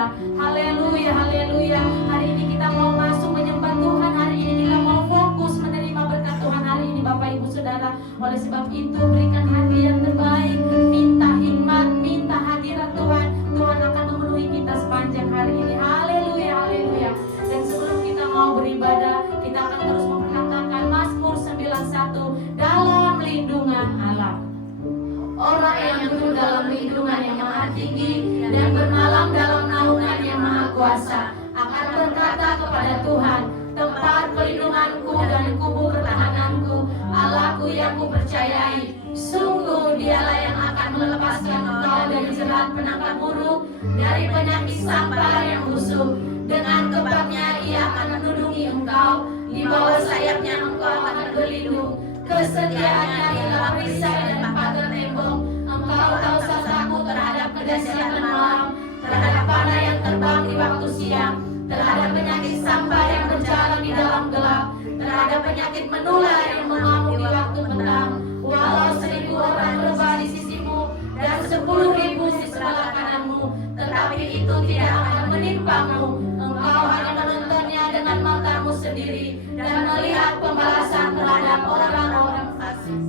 kita. Haleluya, haleluya. Hari ini kita mau masuk menyembah Tuhan. Hari ini kita mau fokus menerima berkat Tuhan hari ini Bapak Ibu Saudara. Oleh sebab itu berikan hati yang terbaik, minta hikmat, minta hadirat Tuhan. Tuhan akan memenuhi kita sepanjang hari ini. Haleluya, haleluya. Dan sebelum kita mau beribadah, kita akan terus memperkatakan Mazmur 91, dalam lindungan Allah. Orang yang duduk dalam lindungan yang maha tinggi dan bermalam dalam naungan yang maha kuasa akan berkata kepada Tuhan, tempat perlindunganku dan kubu pertahananku, Allahku yang kupercayai. Sungguh dialah yang akan melepaskan engkau dari jerat penangkap buruk, dari penyakit sampar yang busuk. Dengan kebaknya ia akan menundungi engkau, di bawah sayapnya engkau akan berlindung. Kesetiaannya ialah perisai dan pagar tembok. Engkau tak usah takut terhadap kedahsyatan malam, terhadap panah yang terbang di waktu siang, terhadap penyakit sampar yang berjalan di dalam gelap, terhadap penyakit menular yang mengamuk di waktu petang. Walau 1000 orang rebah di sisimu dan 10.000 di sebelah kananmu, tetapi itu tidak akan menimpamu. Engkau hanya menontonnya dengan matamu sendiri dan melihat pembalasan terhadap orang-orang fasik.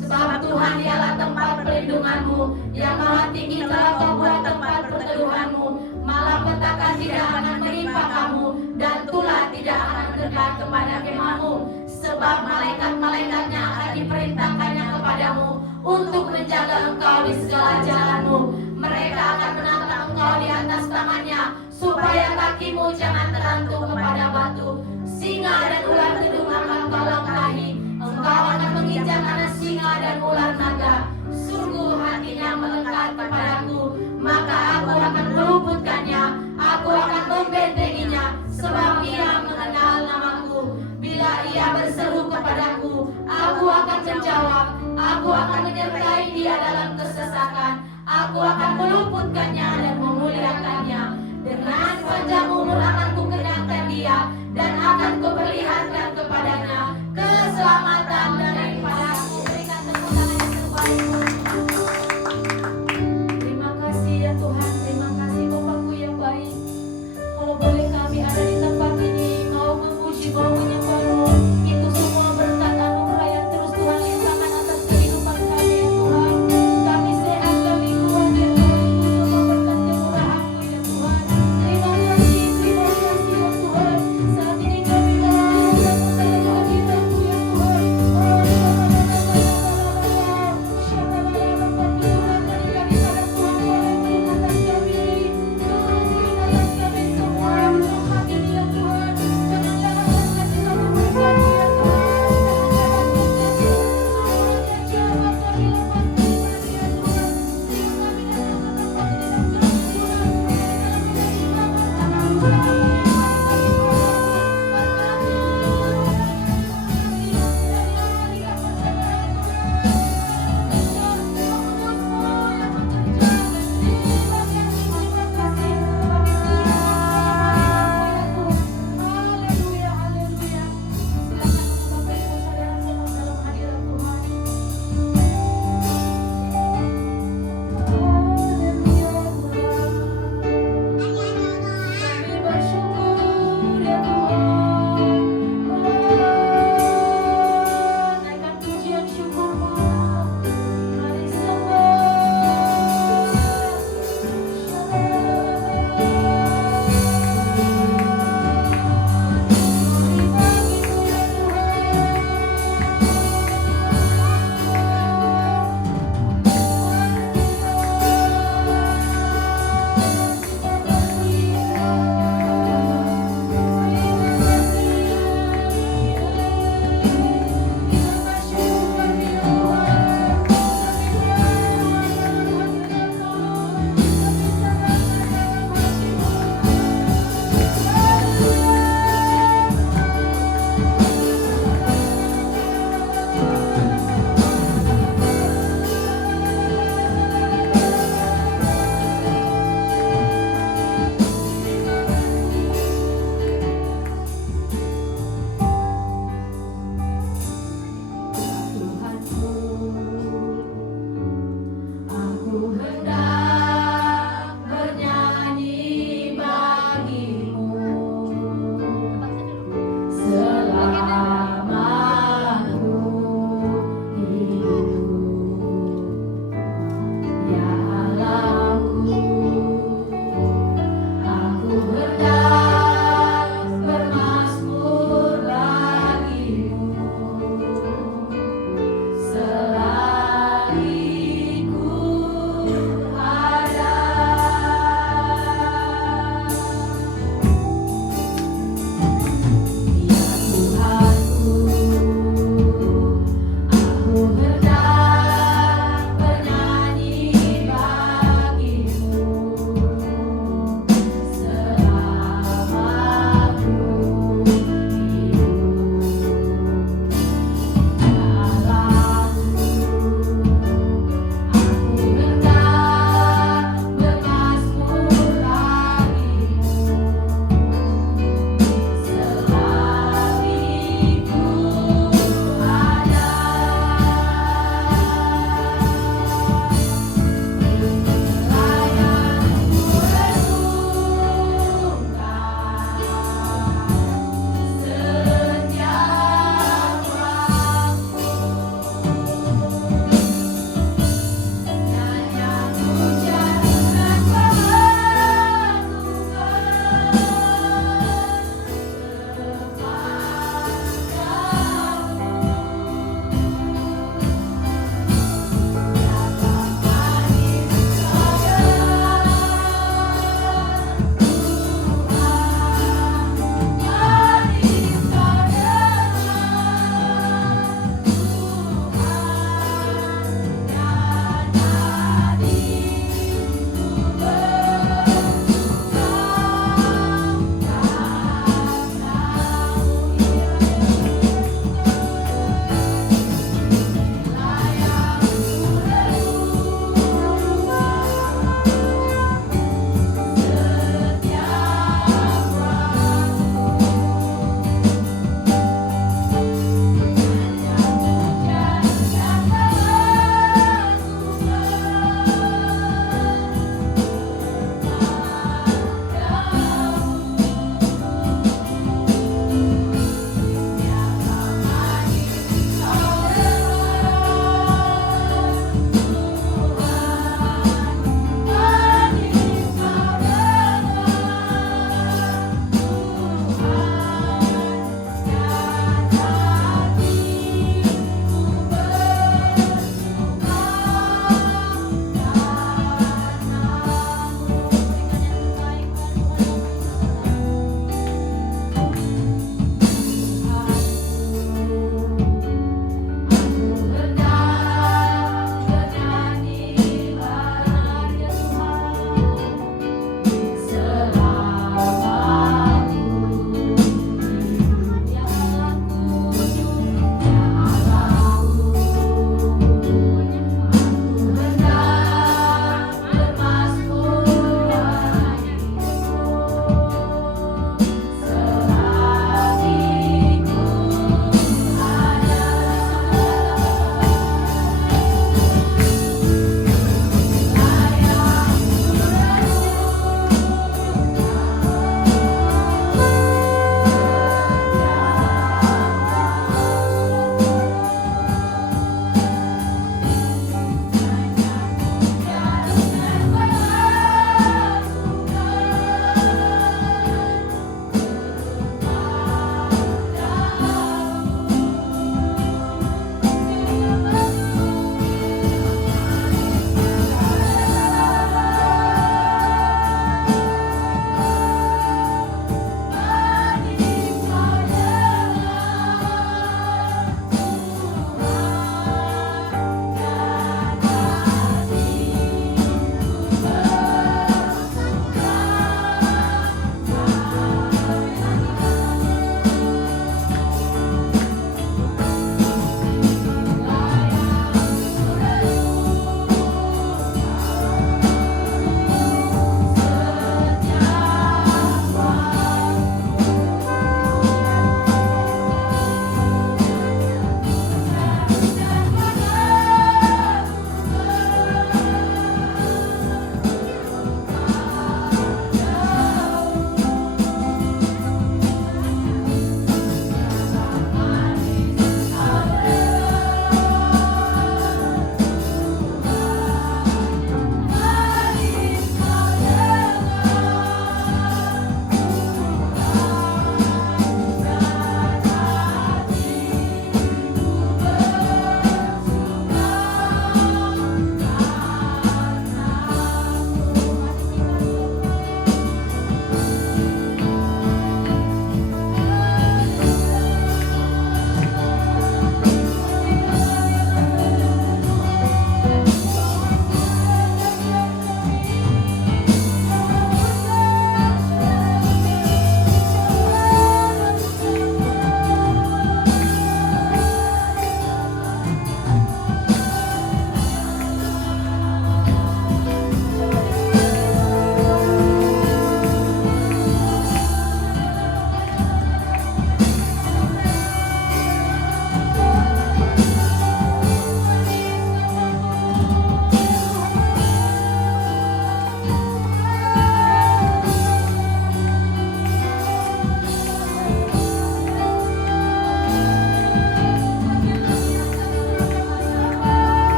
Sebab Tuhan dialah tempat perlindunganmu, yang maha tinggi telah kau buat tempat perteduhanmu. Malapetaka tidak akan menimpa kamu, dan tulah tidak akan mendekat kepada kemahmu. Sebab malaikat-malaikatnya akan diperintahkannya kepadamu untuk menjaga engkau di segala jalanmu. Mereka akan menatang engkau di atas tangannya, supaya kakimu jangan terlantung kepada batu. Singa dan ular gedung akan kau langkahi. Engkau akan menginjak anak singa dan ular naga. Sungguh hatinya melekat kepadaku, maka aku akan meluputkannya. Aku akan membentenginya, sebab ia mengenal namaku. Bila ia berseru kepadaku, aku akan menjawab. Aku akan menyertai dia dalam kesesakan. Aku akan meluputkannya dan memuliakannya. Dengan panjang umur akan kukenyangkan dia, dan akan kuperlihatkan kepadanya keselamatan daripadaku. Berikan tepuk tangan yang terbaik. Terima kasih ya Tuhan, terima kasih Bapakku yang baik. Kalau boleh kami ada di tempat ini, mau memuji, mau menyembah-Mu, itu semua berkat anugerah yang terus Tuhan limpahkan atas kehidupan kami ya Tuhan. Kami sehat, kami kuat ya Tuhan, itu semua berkat kemurahan-Mu ya Tuhan. Terima kasih ya Tuhan. Saat ini kami mau melakukan hadirat-Mu ya Tuhan. Oh,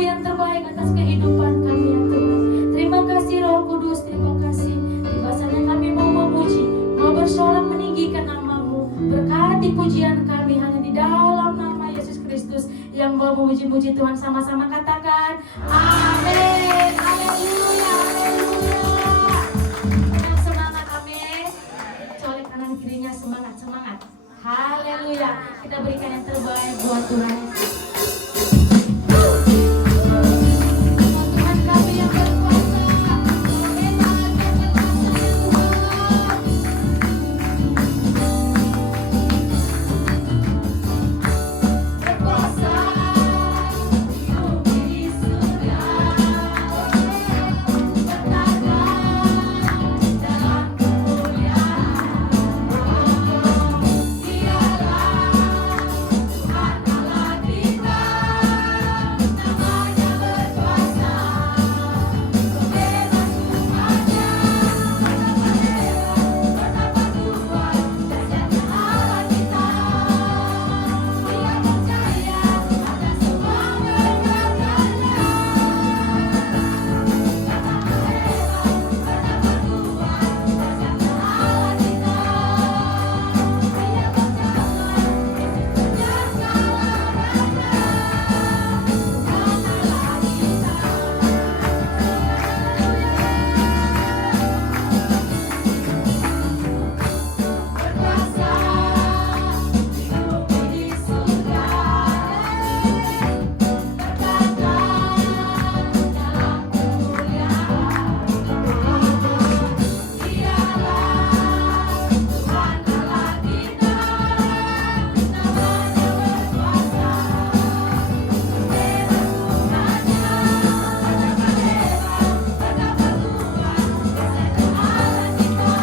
yang terbaik atas kehidupan kami ya Tuhan. Terima kasih Roh Kudus, terima kasih. Di bahasanya kami mau memuji, mau bersorak meninggikan nama-Mu. Berkati pujian kami hanya di dalam nama Yesus Kristus yang mau memuji-muji Tuhan. Sama-sama katakan amin. Haleluya, haleluya. Dengan semangat amin. Colek kanan kirinya, semangat, semangat. Haleluya. Kita berikan yang terbaik buat Tuhan Yesus. Tuhan kami yang berkuasa, hebat, berkuasa ya Tuhan. Berkuasa di bumi di surga, bertata dalam kemuliaan. Dialah Tuhan Allah kita, namanya berkuasa, membebas umatnya, betapa Tuhan dahsyatnya Allah kita. Dia percaya atas semua perkataannya. Betapa hebat, betapa Tuhan dahsyatnya Allah kita. Dia percaya Yesus punya segala berkuasa di bumi di surga, berkata dalam kemuliaan. Dialah Tuhan Allah kita, namanya berkuasa, membebas umatnya. Betapa hebat, betapa Tuhan dahsyatnya Allah kita.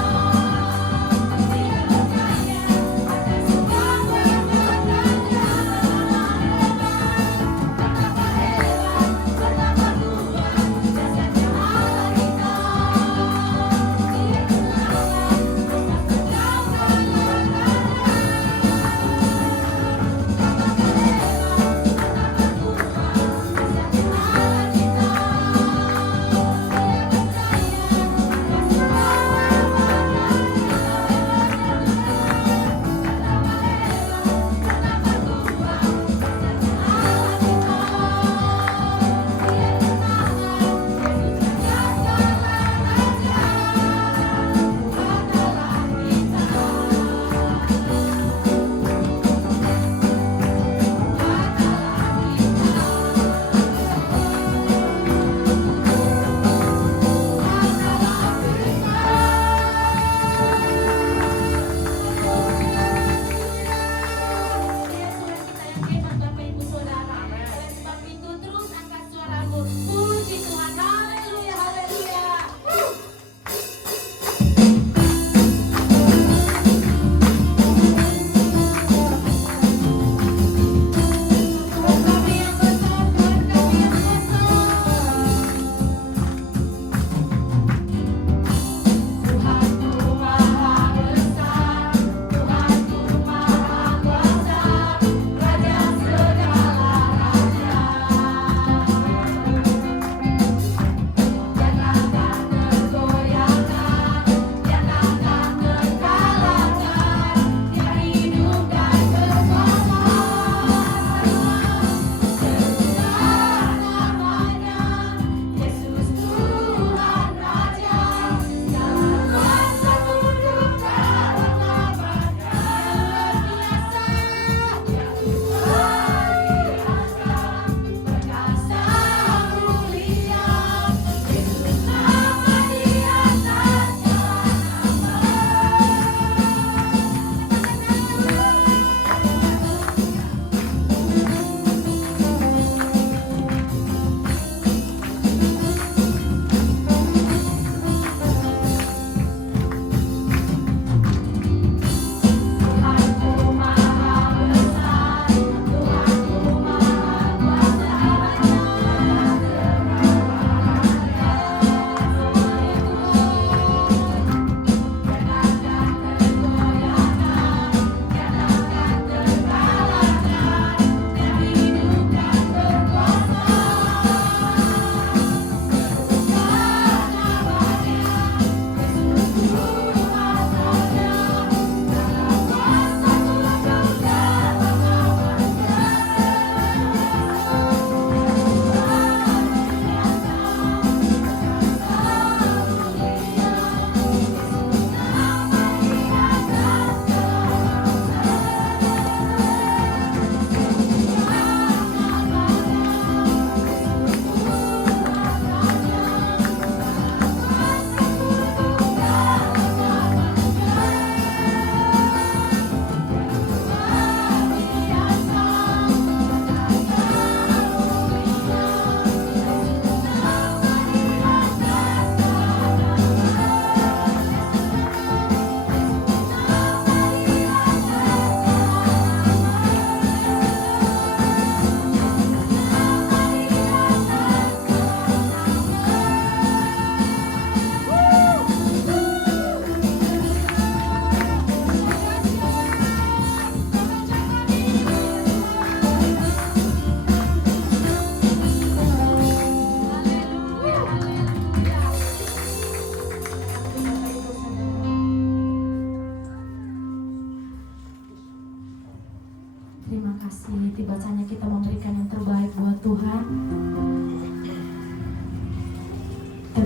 Dia percaya atas semua perkataannya. Betapa hebat, betapa Tuhan dahsyatnya Allah kita. Dia mengalah atas segala puji Tuhan, haleluya, haleluya. Tuhan kami yang besar, Tuhan kami yang besar. Tuhanku maha besar, Tuhanku maha kuasa, Raja segala raja.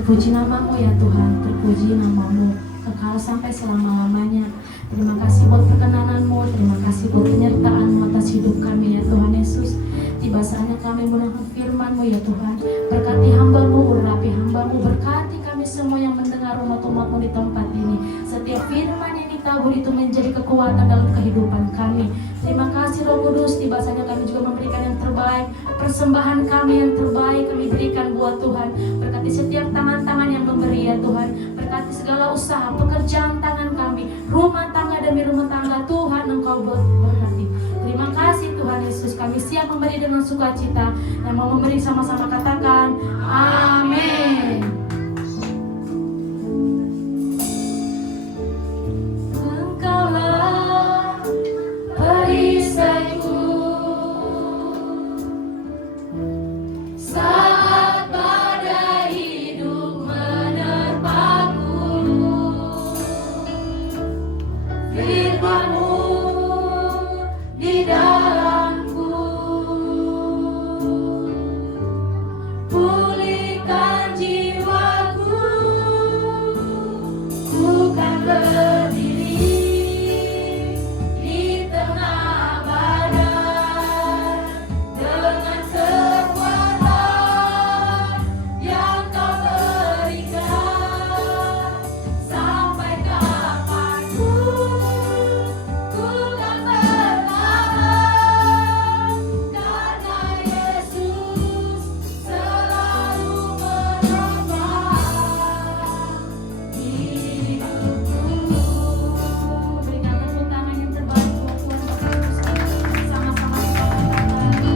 Terpuji namamu ya Tuhan, terpuji namamu kekal sampai selama-lamanya. Terima kasih buat perkenananmu, terima kasih buat penyertaanmu atas hidup kami ya Tuhan Yesus. Tiba saatnya kami menahan firman-Mu ya Tuhan. Berkati hamba-Mu, urapi hamba-Mu, berkati kami semua yang mendengar umat-umat-Mu di tempat ini. Setiap firman yang ditabur itu menjadi kekuatan dalam kehidupan kami. Terima kasih Roh Kudus, tiba saatnya kami juga memberikan yang terbaik. Persembahan kami yang terbaik kami berikan buat Tuhan. Berkati setiap tangan-tangan yang memberi ya Tuhan. Berkati segala usaha, pekerjaan tangan kami, rumah tangga demi rumah tangga Tuhan Engkau berkati. Terima kasih Tuhan Yesus, kami siap memberi dengan sukacita. Yang mau memberi sama-sama katakan amin. Engkaulah perisaiku saat badai hidup menerpaku. Firman-Mu di dalamku, pulihkan jiwaku, ku kan berdiri di tengah badai dengan kekuatan yang Kau berikan. Sampai kapanpun ku kan bertahan, karena Yesus selalu menopang hidupku. Berikan tepuk tangan yang terbaik buat Tuhan Bapak Ibu sekalian. Sama-sama kita katakan,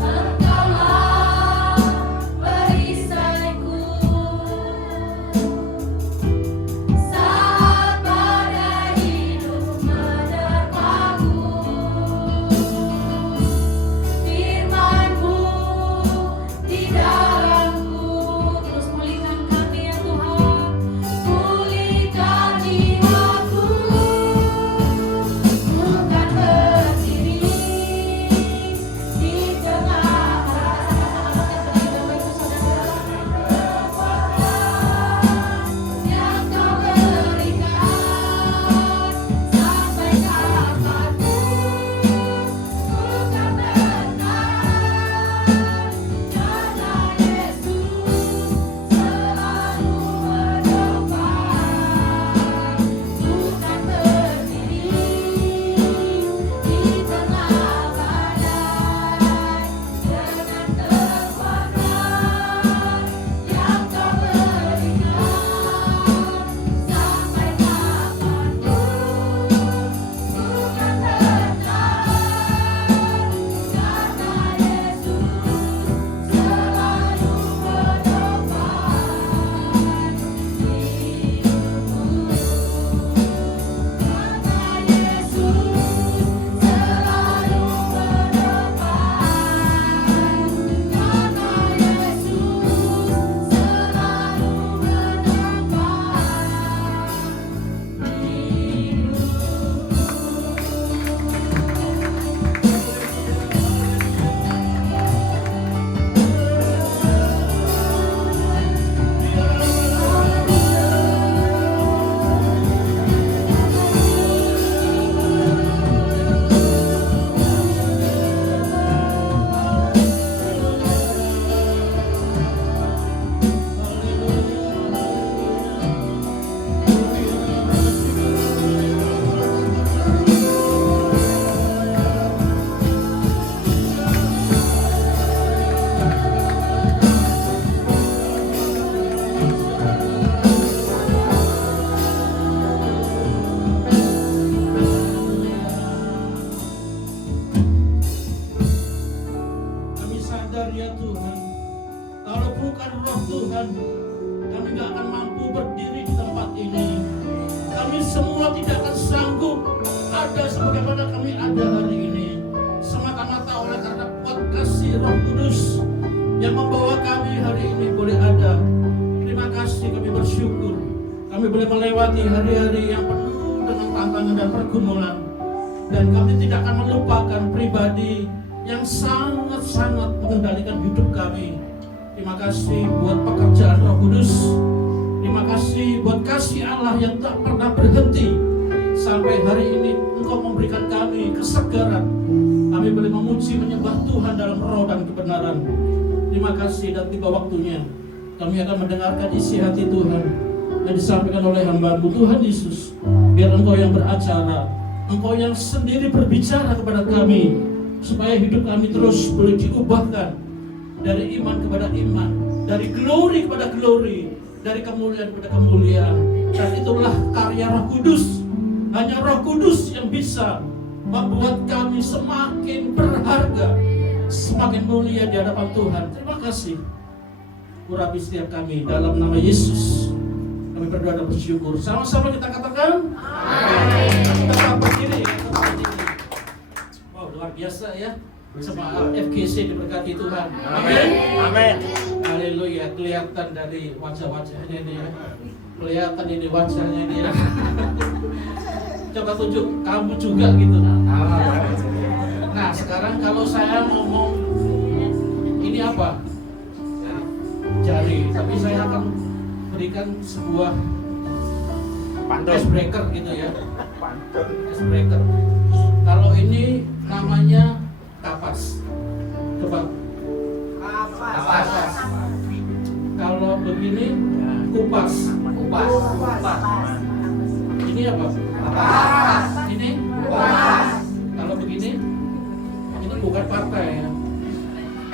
Engkaulah perisaiku saat badai hidup menerpaku. Firman-Mu di dalamku, terus pulihkan kami ya Tuhan, pulihkan jiwaku, bukan berdiri di tengah kekuatan yang Kau berikan. Sampai kapanpun ku kan bertahan, karena Yesus selalu menopang. Ku kan berdiri di tengah badai dengan kekuatan yang Kau berikan. Sampai kapanpun ku kan bertahan, karena Yesus selalu menopang hidupku. Karena Yesus selalu menopang, karena Yesus selalu Kami sadar ya Tuhan, kalau bukan Roh Tuhan, kami gak akan mampu berdiri di tempat ini. Kami semua tidak akan sanggup ada sebagaimana kami ada hari ini, semata-mata oleh karena kuat kasih Roh Kudus yang membawa kami hari ini boleh ada. Terima kasih, kami bersyukur kami boleh melewati hari-hari yang penuh dengan tantangan dan pergumulan, dan kami tidak akan melupakan pribadi yang sangat-sangat mengendalikan hidup kami, Terima kasih buat pekerjaan Roh Kudus. Terima kasih buat kasih Allah yang tak pernah berhenti. Sampai hari ini Engkau memberikan kami kesegaran. Kami boleh memuji menyembah Tuhan dalam roh dan kebenaran. Terima kasih, dan tiba waktunya kami akan mendengarkan isi hati Tuhan yang disampaikan oleh hamba-Mu Tuhan Yesus. Biar Engkau yang beracara, Engkau yang sendiri berbicara kepada kami, supaya hidup kami terus boleh diubahkan dari iman kepada iman, dari glory kepada glory, dari kemuliaan kepada kemuliaan. Dan itulah karya Roh Kudus. Hanya Roh Kudus yang bisa membuat kami semakin berharga, semakin mulia di hadapan Tuhan. Terima kasih. Urapi setiap kami dalam nama Yesus. Kami berdoa dan bersyukur. Sama-sama kita katakan amin. Kita rapat ini ya, wow, luar biasa ya. Sama FGC diberkati Tuhan. Amin. Amin. Haleluya. Kelihatan dari wajah-wajahnya ini ya. Kelihatan ini wajahnya ini ya. Coba tunjuk kamu juga gitu. Nah, sekarang kalau saya ngomong ini apa? Jari, tapi saya akan berikan sebuah icebreaker gitu ya. Icebreaker. Kalau ini namanya kapas. Coba. Kapas. Kalau begini kupas. Ini apa? Kupas. Ini kupas. Kalau begini, ini bukan partai ya.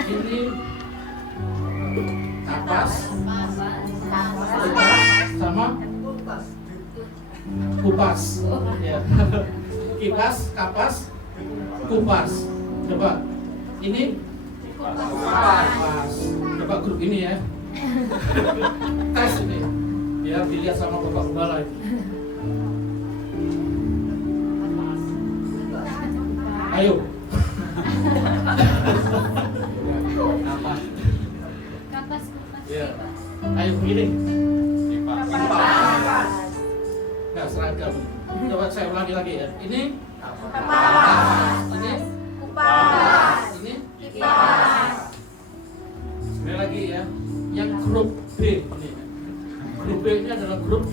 Ini kapas, sama kupas. Ya. Kipas, kapas, kupas. Coba. Ini kupas. Coba grup ini ya. Tes ini. Biar dilihat sama Bapak Gembala. Ayo. Kapas. Ya. Ayo begini. Nggak seragam. Coba saya ulangi lagi ya. Ini kapas. Ini kupas. Ini kipas. Sekali lagi ya. Yang grup B ini. Grup B ini adalah grup.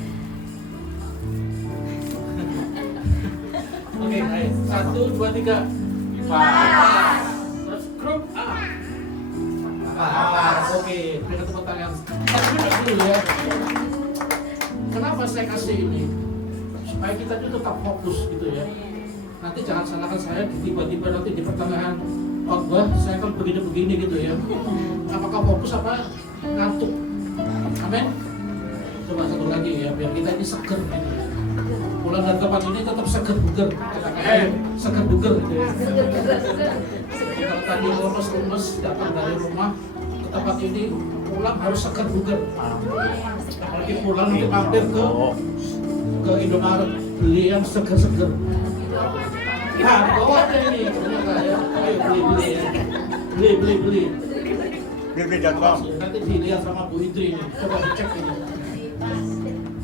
Oke, ayo. 1, 2, 3. Kipas. Terus grup A. Oke, berikan tepuk tangan. Duduk dulu ya. Kenapa saya kasih ini? Supaya kita itu tetap fokus gitu ya. Nanti jangan salahkan saya tiba-tiba nanti di pertengahan khotbah saya akan begini gitu ya. Apakah fokus apa ngantuk? Amin. Coba satu lagi ya, biar kita ini seger gitu ya. Pulang dari tempat ini tetap seger buger. Seger buger gitu ya. Kalau tadi lemes datang dari rumah ke tempat ini, pulang harus seger buger. Apalagi pulang nanti mampir ke Indomaret beli yang seger-seger. Ya, bawa ada ini ternyata ya. Ayo beli ya. Beli. Beli.com. Nanti dilihat sama Bu Indri ini. Coba dicek ini.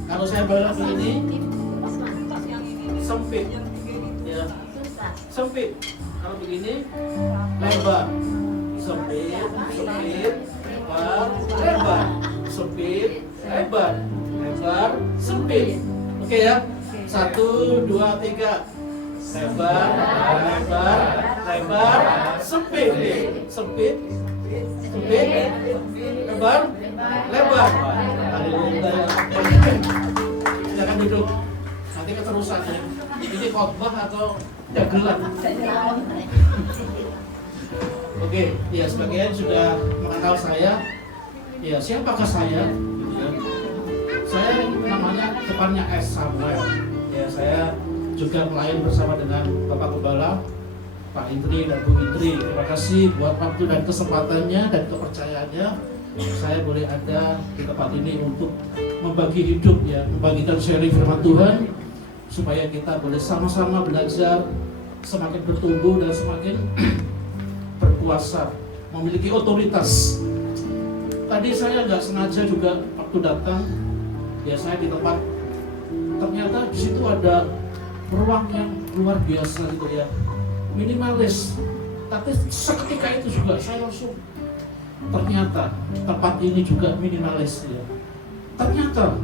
Kalau saya bilang ini sempit, ya. Sempit. Kalau begini lebar. Sempit, lebar. Sempit, lebar. Sempit. Oke ya. 1, 2, 3. Lebar, sempit, lebar. Silakan duduk. Nanti keterusan ya. Ini khotbah atau dagelan? Oke, ya sebagian sudah mengenal saya. Ya, siapakah saya? Saya namanya depannya S Samuel. Ya, saya juga melayani bersama dengan Bapak Gembala, Pak Indri dan Bu Indri. Terima kasih buat waktu dan kesempatannya dan kepercayaannya. Saya boleh ada di tempat ini untuk membagi hidup ya, membagikan sharing firman Tuhan supaya kita boleh sama-sama belajar semakin bertumbuh dan semakin berkuasa, memiliki otoritas. Tadi saya nggak sengaja juga waktu datang, ya saya di tempat, ternyata di situ ada ruang yang luar biasa gitu ya, minimalis. Tapi seketika itu juga saya langsung ternyata tempat ini juga minimalis ya. Ternyata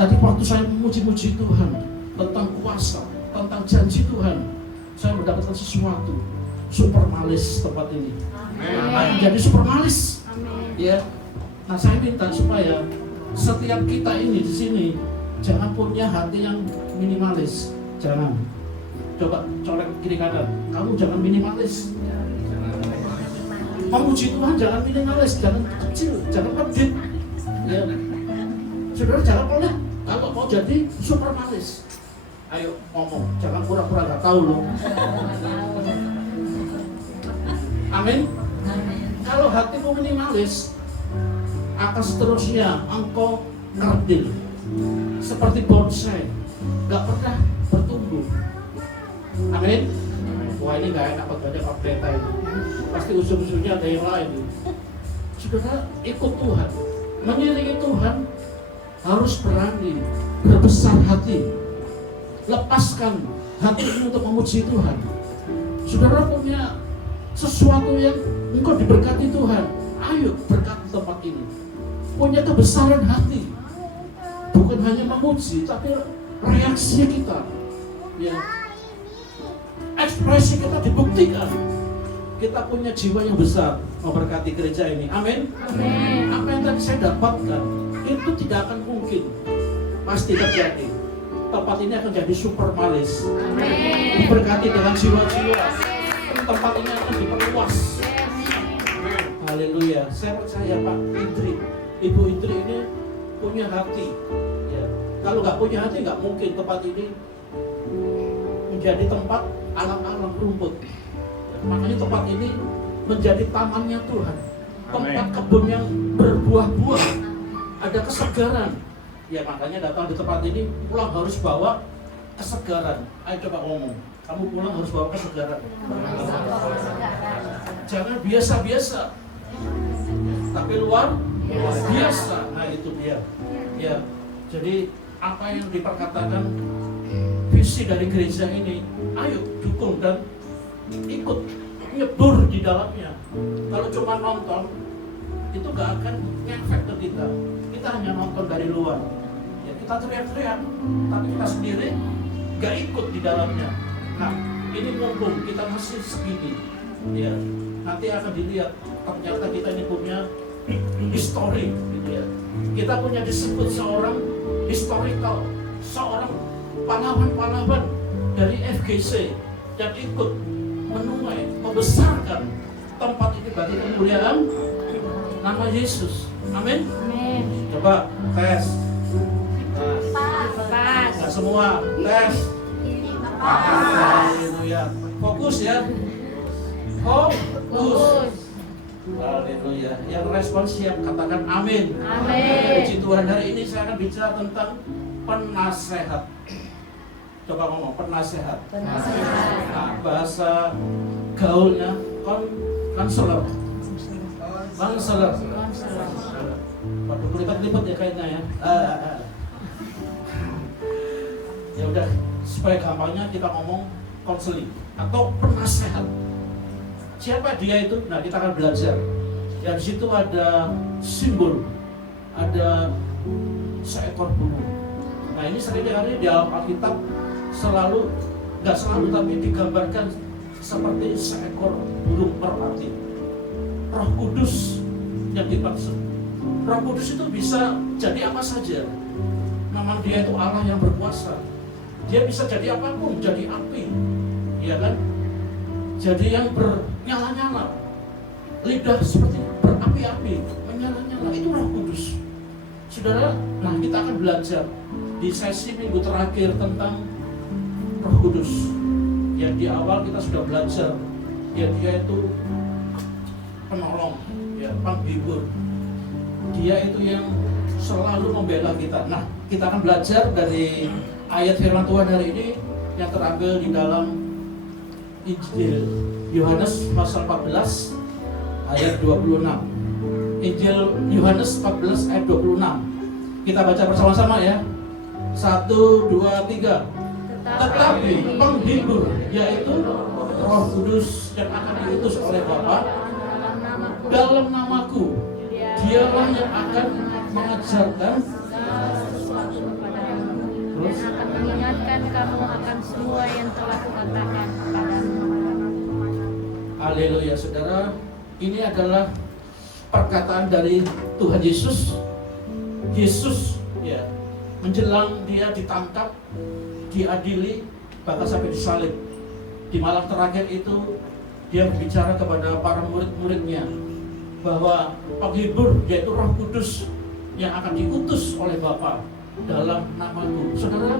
tadi waktu saya memuji-muji Tuhan tentang kuasa, tentang janji Tuhan, saya mendapatkan sesuatu super malis tempat ini. Jadi super malis. Ya. Nah, saya minta supaya setiap kita ini di sini jangan punya hati yang minimalis. Jangan. Coba colek kiri kanan. Kamu jangan minimalis. Memuji Tuhan jangan minimalis, jangan kecil, jangan pedit. Ya. Saudara jangan boleh kalau mau jadi super malis. Ayo ngomong, jangan pura-pura nggak tahu loh. Amin. Kalau hatimu minimalis, akan seterusnya engkau kerdil seperti bonsai, nggak pernah bertumbuh. Amin. Wah, ini nggak enak banyak pendeta ini. Pasti ujung-ujungnya ada yang lain. Saudara ikut Tuhan, mengiringi Tuhan harus berani, berbesar hati, lepaskan hati ini untuk memuji Tuhan. Saudara punya sesuatu yang engkau diberkati Tuhan, ayo berkati tempat ini. Punya kebesaran hati, bukan hanya memuji, tapi reaksi kita, ya, ekspresi kita dibuktikan. Kita punya jiwa yang besar memberkati gereja ini. Amin. Amin. Apa yang tadi saya dapatkan itu tidak akan mungkin, pasti terjadi. Tempat ini akan jadi super malis. Amin. Diberkati dengan jiwa-jiwa. Tempat ini akan diperluas. Haleluya. Saya percaya Pak Indri, Ibu Indri ini punya hati. Ya. Kalau nggak punya hati nggak mungkin tempat ini menjadi tempat alam-alam rumput. Makanya tempat ini menjadi tamannya Tuhan, tempat kebun yang berbuah-buah, ada kesegaran. Ya makanya datang di tempat ini pulang harus bawa kesegaran. Ayo coba ngomong, kamu pulang harus bawa kesegaran. Jangan biasa-biasa, tapi luar biasa. Nah itu dia. Ya, jadi apa yang diperkatakan visi dari gereja ini, ayo dukung dan ikut nyebur di dalamnya. Kalau cuma nonton itu gak akan ngefek ke kita. Kita hanya nonton dari luar. Ya, kita teriak-teriak, tapi kita sendiri gak ikut di dalamnya. Nah, ini mumpung kita masih segini. Ya, nanti akan dilihat ternyata kita ini punya histori, gitu ya. Kita punya disebut seorang historical, seorang pahlawan-pahlawan dari FGC yang ikut menungai, membesarkan tempat ini bagi kemuliaan nama Yesus. Amin. Amin. Coba tes. Pas. Nah, semua tes. Haleluya. Fokus ya. Fokus. Haleluya. Yang respon siap katakan amin. Amin. Puji Tuhan, hari ini saya akan bicara tentang penasehat. Coba ngomong penasehat. Nah, bahasa gaulnya konselor. Konselor. Waduh, lipat-lipat ya kayaknya ya. Ya udah, supaya gampangnya kita ngomong konseling atau penasehat. Siapa dia itu? Nah, kita akan belajar. Ya, di situ ada simbol, ada seekor burung. Nah, ini seringkali di Alkitab selalu, nggak selalu tapi digambarkan seperti seekor burung merpati. Roh Kudus yang dimaksud. Roh Kudus itu bisa jadi apa saja. Memang dia itu Allah yang berkuasa. Dia bisa jadi apapun, jadi api, ya kan? Jadi yang bernyala-nyala, lidah seperti berapi-api, menyala-nyala, itu Roh Kudus. Saudara, nah kita akan belajar di sesi minggu terakhir tentang Roh Kudus. Ya di awal kita sudah belajar, ya dia itu penolong, ya penghibur. Dia itu yang selalu membela kita. Nah, kita akan belajar dari ayat firman Tuhan hari ini yang terambil di dalam Injil Yohanes pasal 14 ayat 26. Injil Yohanes 14 ayat 26. Kita baca bersama-sama ya. 1, 2, 3. Tetapi penghibur, yaitu Roh Kudus yang akan diutus oleh Bapa dalam namaku. Dialah yang akan mengajarkan sesuatu kepadamu terus dan akan mengingatkan kamu akan semua yang telah kukatakan kepadamu. Haleluya, saudara. Ini adalah perkataan dari Tuhan Yesus. Yesus ya, menjelang dia ditangkap, diadili, bahkan sampai disalib. Di malam terakhir itu dia berbicara kepada para murid-muridnya bahwa penghibur, yaitu Roh Kudus yang akan diutus oleh Bapa dalam namaku. Saudara,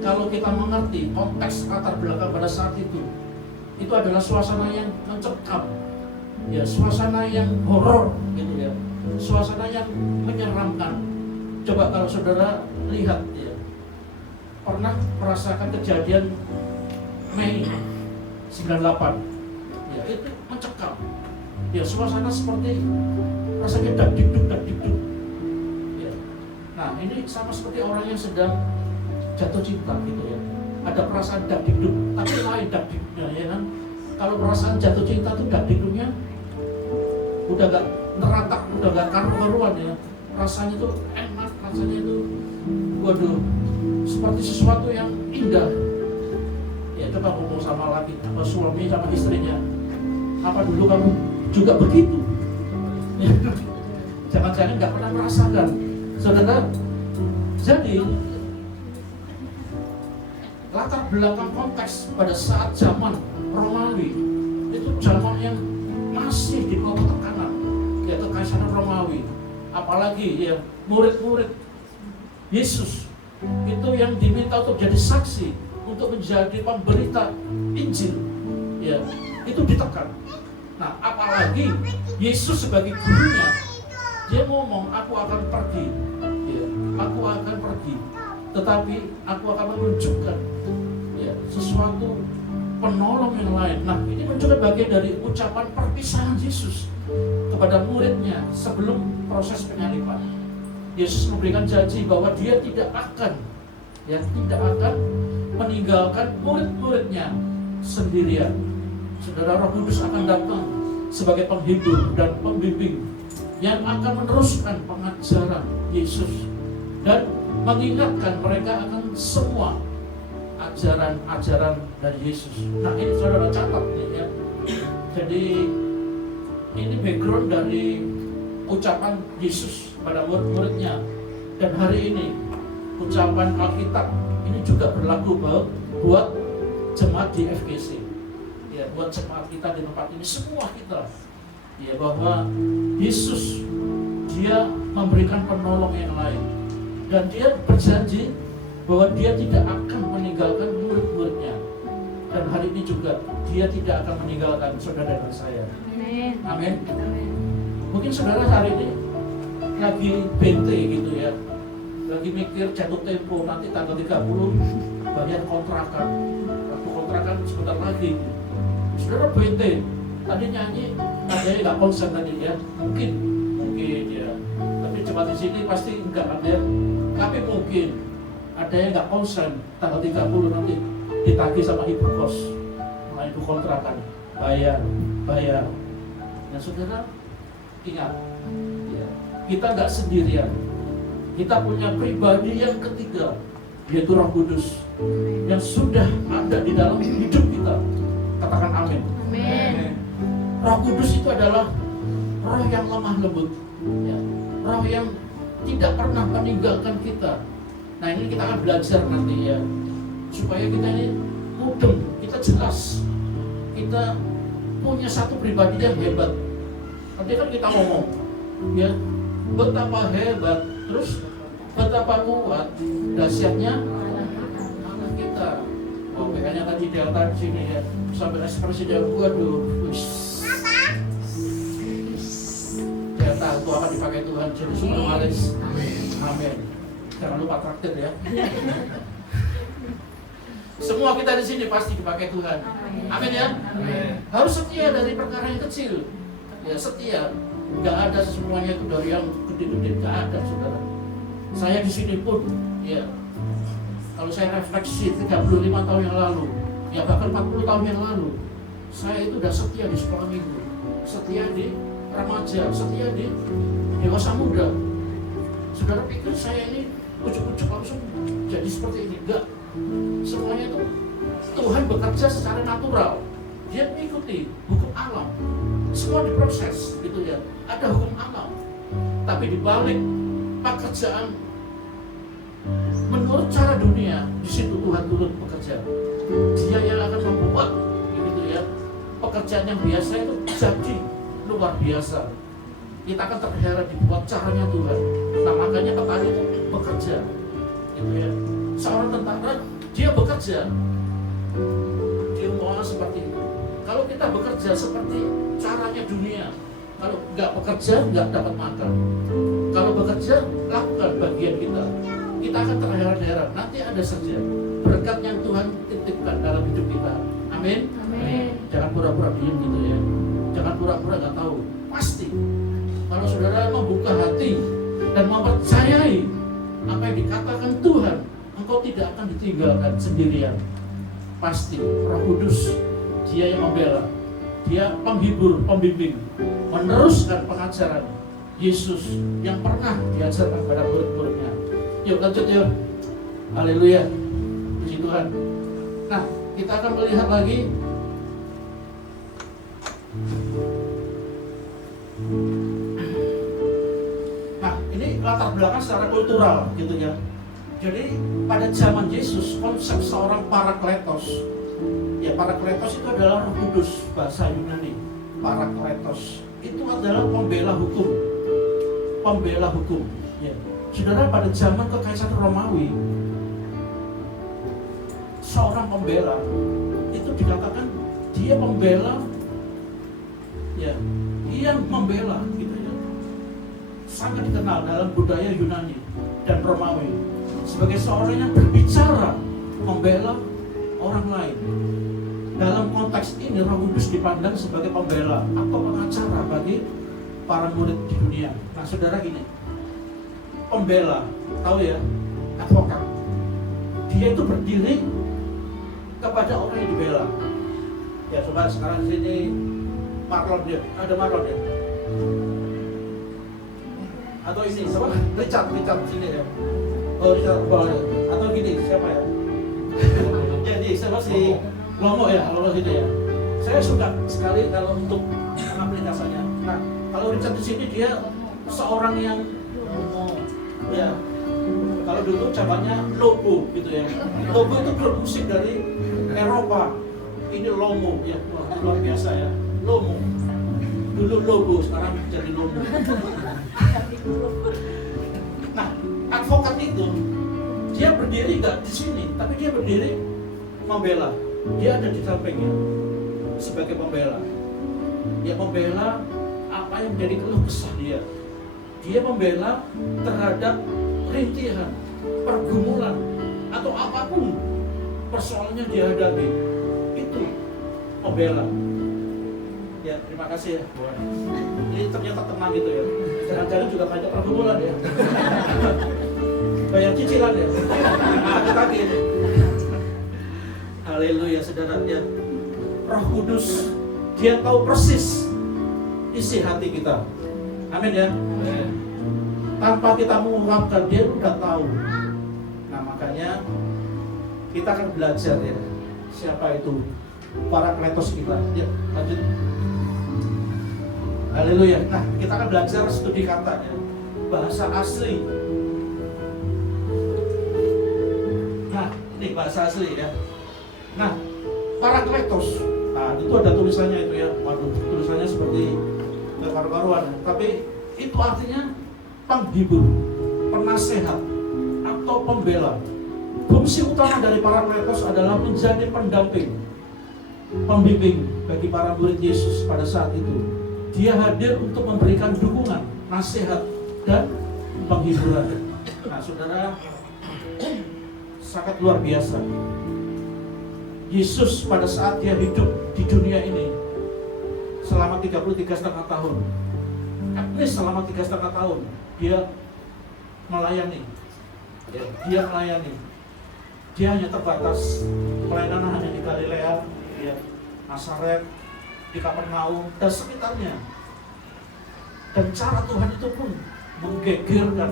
kalau kita mengerti konteks latar belakang pada saat itu adalah suasana yang mencekam, ya, suasana yang horor, gitu ya, suasana yang menyeramkan. Coba kalau saudara lihat, ya, pernah merasakan kejadian Mei 98, ya, itu mencekam. Ya, suasana seperti rasanya dak-dikduk. Ya. Nah, ini sama seperti orang yang sedang jatuh cinta, gitu ya. Ada perasaan dak-dikduk, tapi lain dak-dikduknya, ya kan? Kalau perasaan jatuh cinta itu dak-dikduknya udah gak neratak, udah gak karu-karuan, ya. Rasanya itu enak, rasanya itu waduh, seperti sesuatu yang indah. Ya, coba ngomong sama laki, sama suami, sama istrinya, apa dulu kamu juga begitu? Ya. Jangan-jangan nggak pernah merasakan, saudara. Jadi latar belakang konteks pada saat zaman Romawi itu zaman yang masih di bawah tekanan, yaitu Kekaisaran Romawi. Apalagi ya murid-murid Yesus itu yang diminta untuk jadi saksi, untuk menjadi pemberita Injil, ya, itu ditekan. Nah, apalagi Yesus sebagai gurunya, dia ngomong, aku akan pergi, ya, aku akan pergi, tetapi aku akan menunjukkan, ya, sesuatu penolong yang lain. Nah, ini menunjukkan bagian dari ucapan perpisahan Yesus kepada muridnya sebelum proses penyaliban. Yesus memberikan janji bahwa dia tidak akan meninggalkan murid-muridnya sendirian. Saudara, Roh Kudus akan datang sebagai penghibur dan pembimbing yang akan meneruskan pengajaran Yesus dan mengingatkan mereka akan semua ajaran-ajaran dari Yesus. Nah, ini saudara catat nih, ya. Jadi ini background dari ucapan Yesus pada murid-muridnya. Dan hari ini ucapan Alkitab ini juga berlaku buat jemaat di FGC, ya, buat jemaat kita di tempat ini, semua kita, ya, bahwa Yesus dia memberikan penolong yang lain dan dia berjanji bahwa dia tidak akan meninggalkan murid-muridnya. Dan hari ini juga dia tidak akan meninggalkan saudara dan saya. Amin. Mungkin saudara hari ini lagi bente gitu ya, lagi mikir jatuh tempo, nanti tanggal 30 bayar kontrakan, waktu kontrakan sebentar lagi. Saudara bente, tadi nyanyi nadanya nggak konsen tadi ya, mungkin ya, tapi coba di sini pasti nggak ada, tapi mungkin ada yang nggak konsen tanggal 30 nanti ditagih sama ibu kos, sama ibu kontrakan, bayar. Nah, saudara ingat, ya, kita nggak sendirian. Kita punya pribadi yang ketiga, yaitu Roh Kudus yang sudah ada di dalam hidup kita. Katakan amin. Amin. Roh Kudus itu adalah roh yang lemah lembut, ya, roh yang tidak pernah meninggalkan kita. Nah, ini kita akan belajar nanti, ya, supaya kita ini mudeng, kita jelas, kita punya satu pribadi yang hebat. Nanti kan kita ngomong, ya, betapa hebat, terus betapa kuat dahsyatnya Allah kita. Oh, kayaknya tadi Delta di sini ya, sampai ekspresi dia, waduh, Delta itu akan dipakai Tuhan jadi sumber malis. Amin. Jangan lupa traktir ya. Semua kita di sini pasti dipakai Tuhan. Amin ya. Harus setia dari perkara yang kecil. Ya, setia. Nggak ada semuanya itu dari yang gede-gede, nggak ada, saudara. Saya di sini pun, ya, kalau saya refleksi 35 tahun yang lalu, ya bahkan 40 tahun yang lalu, saya itu udah setia di sekolah minggu, setia di remaja, setia di dewasa muda. Saudara pikir saya ini ujuk-ujuk langsung jadi seperti ini? Enggak. Semuanya itu Tuhan bekerja secara natural. Dia mengikuti hukum alam. Semua diproses gitu ya. Ada hukum alam. Tapi di balik pekerjaan menurut cara dunia, di situ Tuhan turut bekerja. Dia yang akan membuat gitu ya. Pekerjaan yang biasa itu jadi luar biasa. Kita akan terheran dibuat caranya Tuhan. Nah, makanya petani itu bekerja gitu ya. Seorang tentara dia bekerja. Dia mau seperti itu. Kalau kita bekerja seperti caranya dunia, kalau nggak bekerja nggak dapat makan. Kalau bekerja lakukan bagian kita, kita akan terheran-heran. Nanti ada saja berkat yang Tuhan titipkan dalam hidup kita. Amin. Amin. Jangan pura-pura diam gitu ya. Jangan pura-pura nggak tahu. Pasti kalau saudara membuka hati dan mempercayai apa yang dikatakan Tuhan, engkau tidak akan ditinggalkan sendirian. Pasti Roh Kudus, Dia yang membela, Dia penghibur, pembimbing, meneruskan pengajaran Yesus yang pernah diajarkan kepada murid-muridnya. Yuk lanjut yuk. Haleluya. Puji Tuhan. Nah, kita akan melihat lagi latar belakang secara kultural gitu ya. Jadi pada zaman Yesus konsep seorang parakletos, ya parakletos itu adalah Roh Kudus, bahasa Yunani. Parakletos itu adalah pembela hukum, pembela hukum. Ya. Saudara, pada zaman Kekaisaran Romawi, seorang pembela itu dikatakan dia pembela, ya, dia membela gitu ya. Sangat dikenal dalam budaya Yunani dan Romawi sebagai seorang yang berbicara membela orang lain. Dalam konteks ini Roh Kudus dipandang sebagai pembela atau pengacara bagi para murid di dunia. Nah, saudara, gini, pembela, tahu ya, advokat. Dia itu berdiri kepada orang yang dibela. Ya, coba sekarang di sini Marlon dia, ada Marlon ya. Atau ini, siapa? Richard sini ya. Oh, Richard boleh. Atau gini, siapa ya? Jadi siapa sih? Lomo ya, Lomo sini ya. Saya suka sekali kalau untuk aplikasinya. Nah, kalau Richard di sini dia seorang yang ya, kalau dulu cabangnya Lobo gitu ya. Lobo itu grup musik dari Eropa. Ini Lomo ya, luar biasa ya. Lomo. Dulu Lobo, sekarang jadi Lomo. Nah, advokat itu dia berdiri nggak di sini, tapi dia berdiri membela. Dia ada di sampingnya sebagai pembela. Dia membela apa yang menjadi keluh kesah dia. Dia membela terhadap rintihan, pergumulan, atau apapun persoalannya dia hadapi. Itu pembela. Ya, terima kasih ya. Ini ternyata tenang gitu ya. Jangan-jangan juga banyak pergumulan ya. Bayar cicilan ya. Sakit-sakit. Haleluya, saudara ya. Roh Kudus, Dia tahu persis isi hati kita. Amin ya. Tanpa kita mengungkapkan, Dia udah tahu. Nah, makanya kita akan belajar ya. Siapa itu parakletos kita. Ya, lanjut. Haleluya. Nah, kita akan belajar studi kata ya. Bahasa asli. Nah, ini bahasa asli ya. Nah, parakletos. Nah, itu ada tulisannya itu ya. Waduh, tulisannya seperti karu-karuan. Tapi itu artinya penghibur, penasehat, atau pembela. Fungsi utama dari parakletos adalah menjadi pendamping, pembimbing bagi para murid Yesus pada saat itu. Dia hadir untuk memberikan dukungan, nasihat, dan penghiburan. Nah, saudara, sangat luar biasa. Yesus pada saat dia hidup di dunia ini selama 33,5 tahun, selama 3,5 tahun dia melayani. Dia melayani. Dia hanya terbatas pelayanan hanya di Galilea, ya, Nazaret, di Kapernaum dan sekitarnya. Dan cara Tuhan itu pun menggegerkan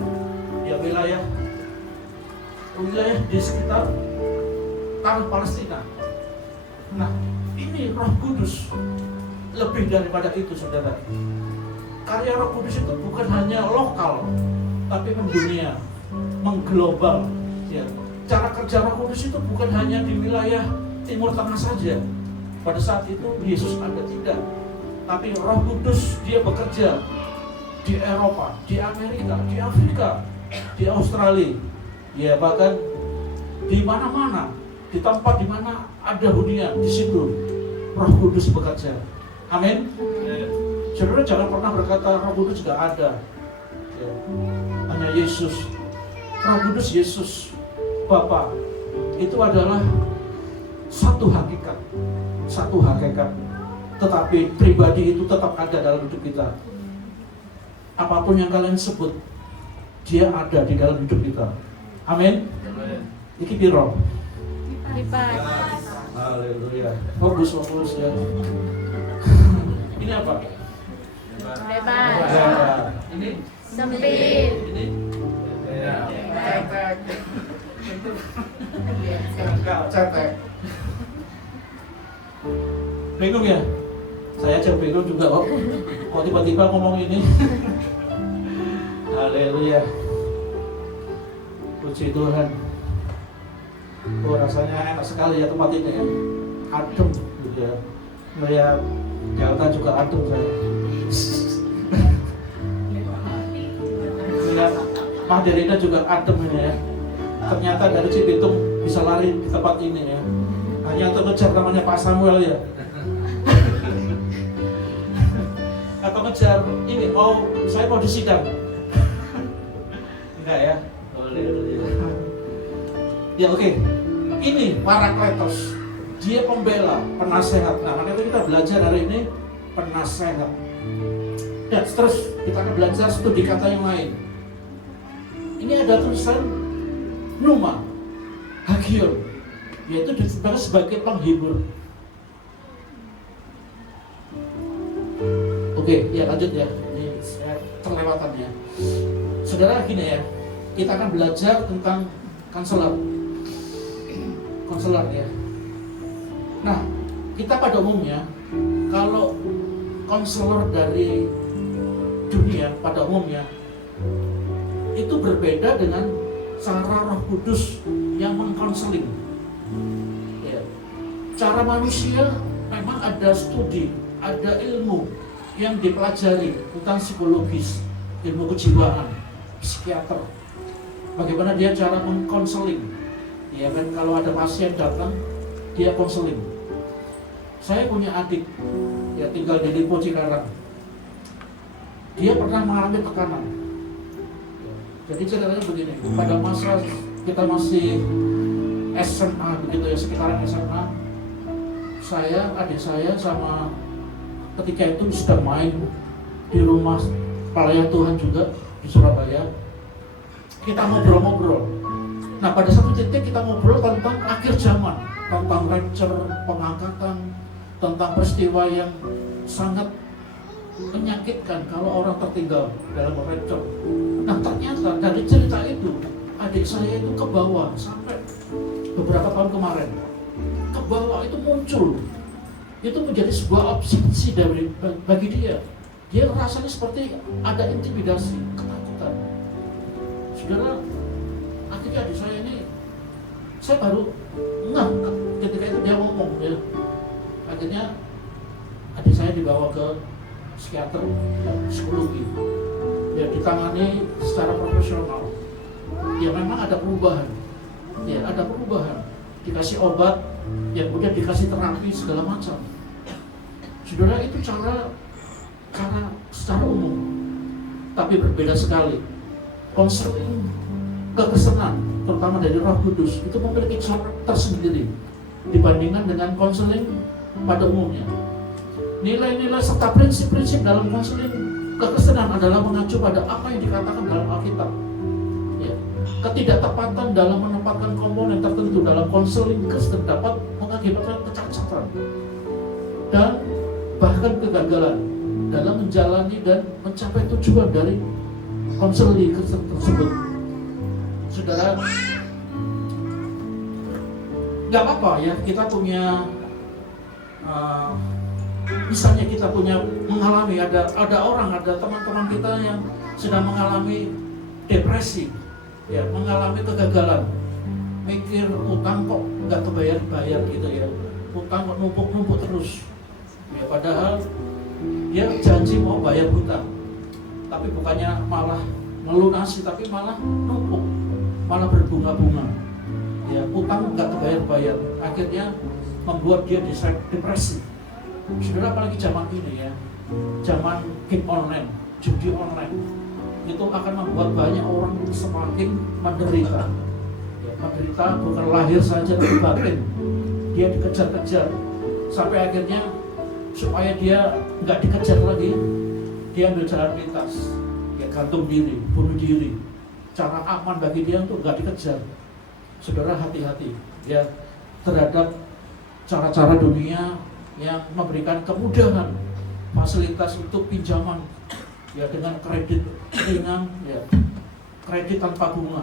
ya wilayah di sekitar tanah Palestina. Nah, ini Roh Kudus. Lebih daripada itu, saudara. Karya Roh Kudus itu bukan hanya lokal, tapi mendunia, mengglobal. Ya. Cara kerja Roh Kudus itu bukan hanya di wilayah Timur Tengah saja. Pada saat itu Yesus ada, tidak. Tapi Roh Kudus dia bekerja di Eropa, di Amerika, di Afrika, di Australia. Ya, bahkan di mana-mana, di tempat di mana ada hunian, di situ Roh Kudus bekerja. Amin. Saudara jangan pernah berkata Roh Kudus tidak ada. Ya. Hanya Yesus. Roh Kudus Yesus Bapa itu adalah satu hakikat. Satu hakikat. Tetapi pribadi itu tetap ada dalam hidup kita. Apapun yang kalian sebut, dia ada di dalam hidup kita. Amin. Iki piro? Lipat. Haleluya. Fokus ya. Ini apa? Lebar. Ini Sempit. ini cetek. Bingung ya? Saya aja bingung juga kok. Kok tiba-tiba ngomong ini? Haleluya. Puji Tuhan. Oh, rasanya enak sekali ya tempat ini. Adem gitu ya. Melihat Delta juga adem saya. Melihat Mahderina juga adem ini ya. Ternyata dari Cibitung bisa lari di tempat ini ya. Hanya untuk ngejar namanya Pak Samuel ya. Atau ngejar ini saya mau disidang. Enggak ya? Ya oke. Ini Parakletos. Dia pembela, penasehat. Nah, makanya kita belajar hari ini penasehat. Dan terus kita akan belajar studi kata yang lain. Ini ada tulisan Pneuma, Hagion, yaitu disebut sebagai penghibur. Oke, ya lanjut ya. Ini terlewatan ya. Saudara gini ya, kita akan belajar tentang konselor ya. Nah, kita pada umumnya kalau konselor dari dunia pada umumnya itu berbeda dengan cara Roh Kudus yang mengkonseling. Ya. Cara manusia memang ada studi, ada ilmu yang dipelajari tentang psikologis, ilmu kejiwaan, psikiater. Bagaimana dia cara mengkonseling? Ya kan, kalau ada pasien datang, dia konseling. Saya punya adik, ya tinggal di Lipo Cikarang. Dia pernah mengalami tekanan. Jadi ceritanya begini, pada masa kita masih SMA begitu ya, sekitaran SMA, adik saya sama ketika itu sedang main di rumah pelayan Tuhan juga di Surabaya. Kita ngobrol-ngobrol. Nah, pada satu titik kita ngobrol tentang akhir zaman, tentang rapture, pengangkatan, tentang peristiwa yang sangat menyakitkan kalau orang tertinggal dalam rapture. Nah, ternyata dari cerita itu adik saya itu ke bawah sampai beberapa tahun kemarin. Ke bawah itu muncul. Itu menjadi sebuah obsesi bagi dia. Dia rasanya seperti ada intimidasi, ketakutan. Saudara, akhirnya adik saya ini, saya baru ngeh ketika itu dia ngomong ya. Akhirnya adik saya dibawa ke psikiater, psikologi. Ya, ditangani secara profesional. Ya memang ada perubahan. Ya ada perubahan. Dikasih obat, ya kemudian dikasih terapi segala macam. Saudara, itu cara secara umum, tapi berbeda sekali. Konseling kekesenan, terutama dari Roh Kudus, itu memiliki cara tersendiri dibandingkan dengan konseling pada umumnya. Nilai-nilai serta prinsip-prinsip dalam konseling kekesenan adalah mengacu pada apa yang dikatakan dalam Alkitab. Ya. Ketidaktepatan dalam menempatkan komponen tertentu dalam konseling Kristen dapat mengakibatkan kecacatan dan bahkan kegagalan. dalam menjalani dan mencapai tujuan dari konseling tersebut. Saudara, nggak apa-apa ya kita punya misalnya kita punya mengalami ada teman-teman kita yang sedang mengalami depresi, ya mengalami kegagalan, mikir utang kok nggak kebayar gitu ya, utang kok numpuk terus, ya padahal dia janji mau bayar hutang, tapi bukannya malah melunasi tapi malah numpuk, malah berbunga-bunga, ya utang nggak kebayar, akhirnya membuat dia depresi. Saudara, apalagi zaman ini ya, zaman game online, judi online, itu akan membuat banyak orang semakin menderita. Ya, menderita bukan lahir saja tapi batin. Dia dikejar-kejar sampai akhirnya supaya dia nggak dikejar lagi, dia ambil jalan pintas, ya gantung diri, bunuh diri. Cara aman bagi dia untuk nggak dikejar. Saudara, hati-hati ya terhadap cara-cara dunia yang memberikan kemudahan, fasilitas untuk pinjaman, ya dengan kredit ringan, ya kredit tanpa bunga,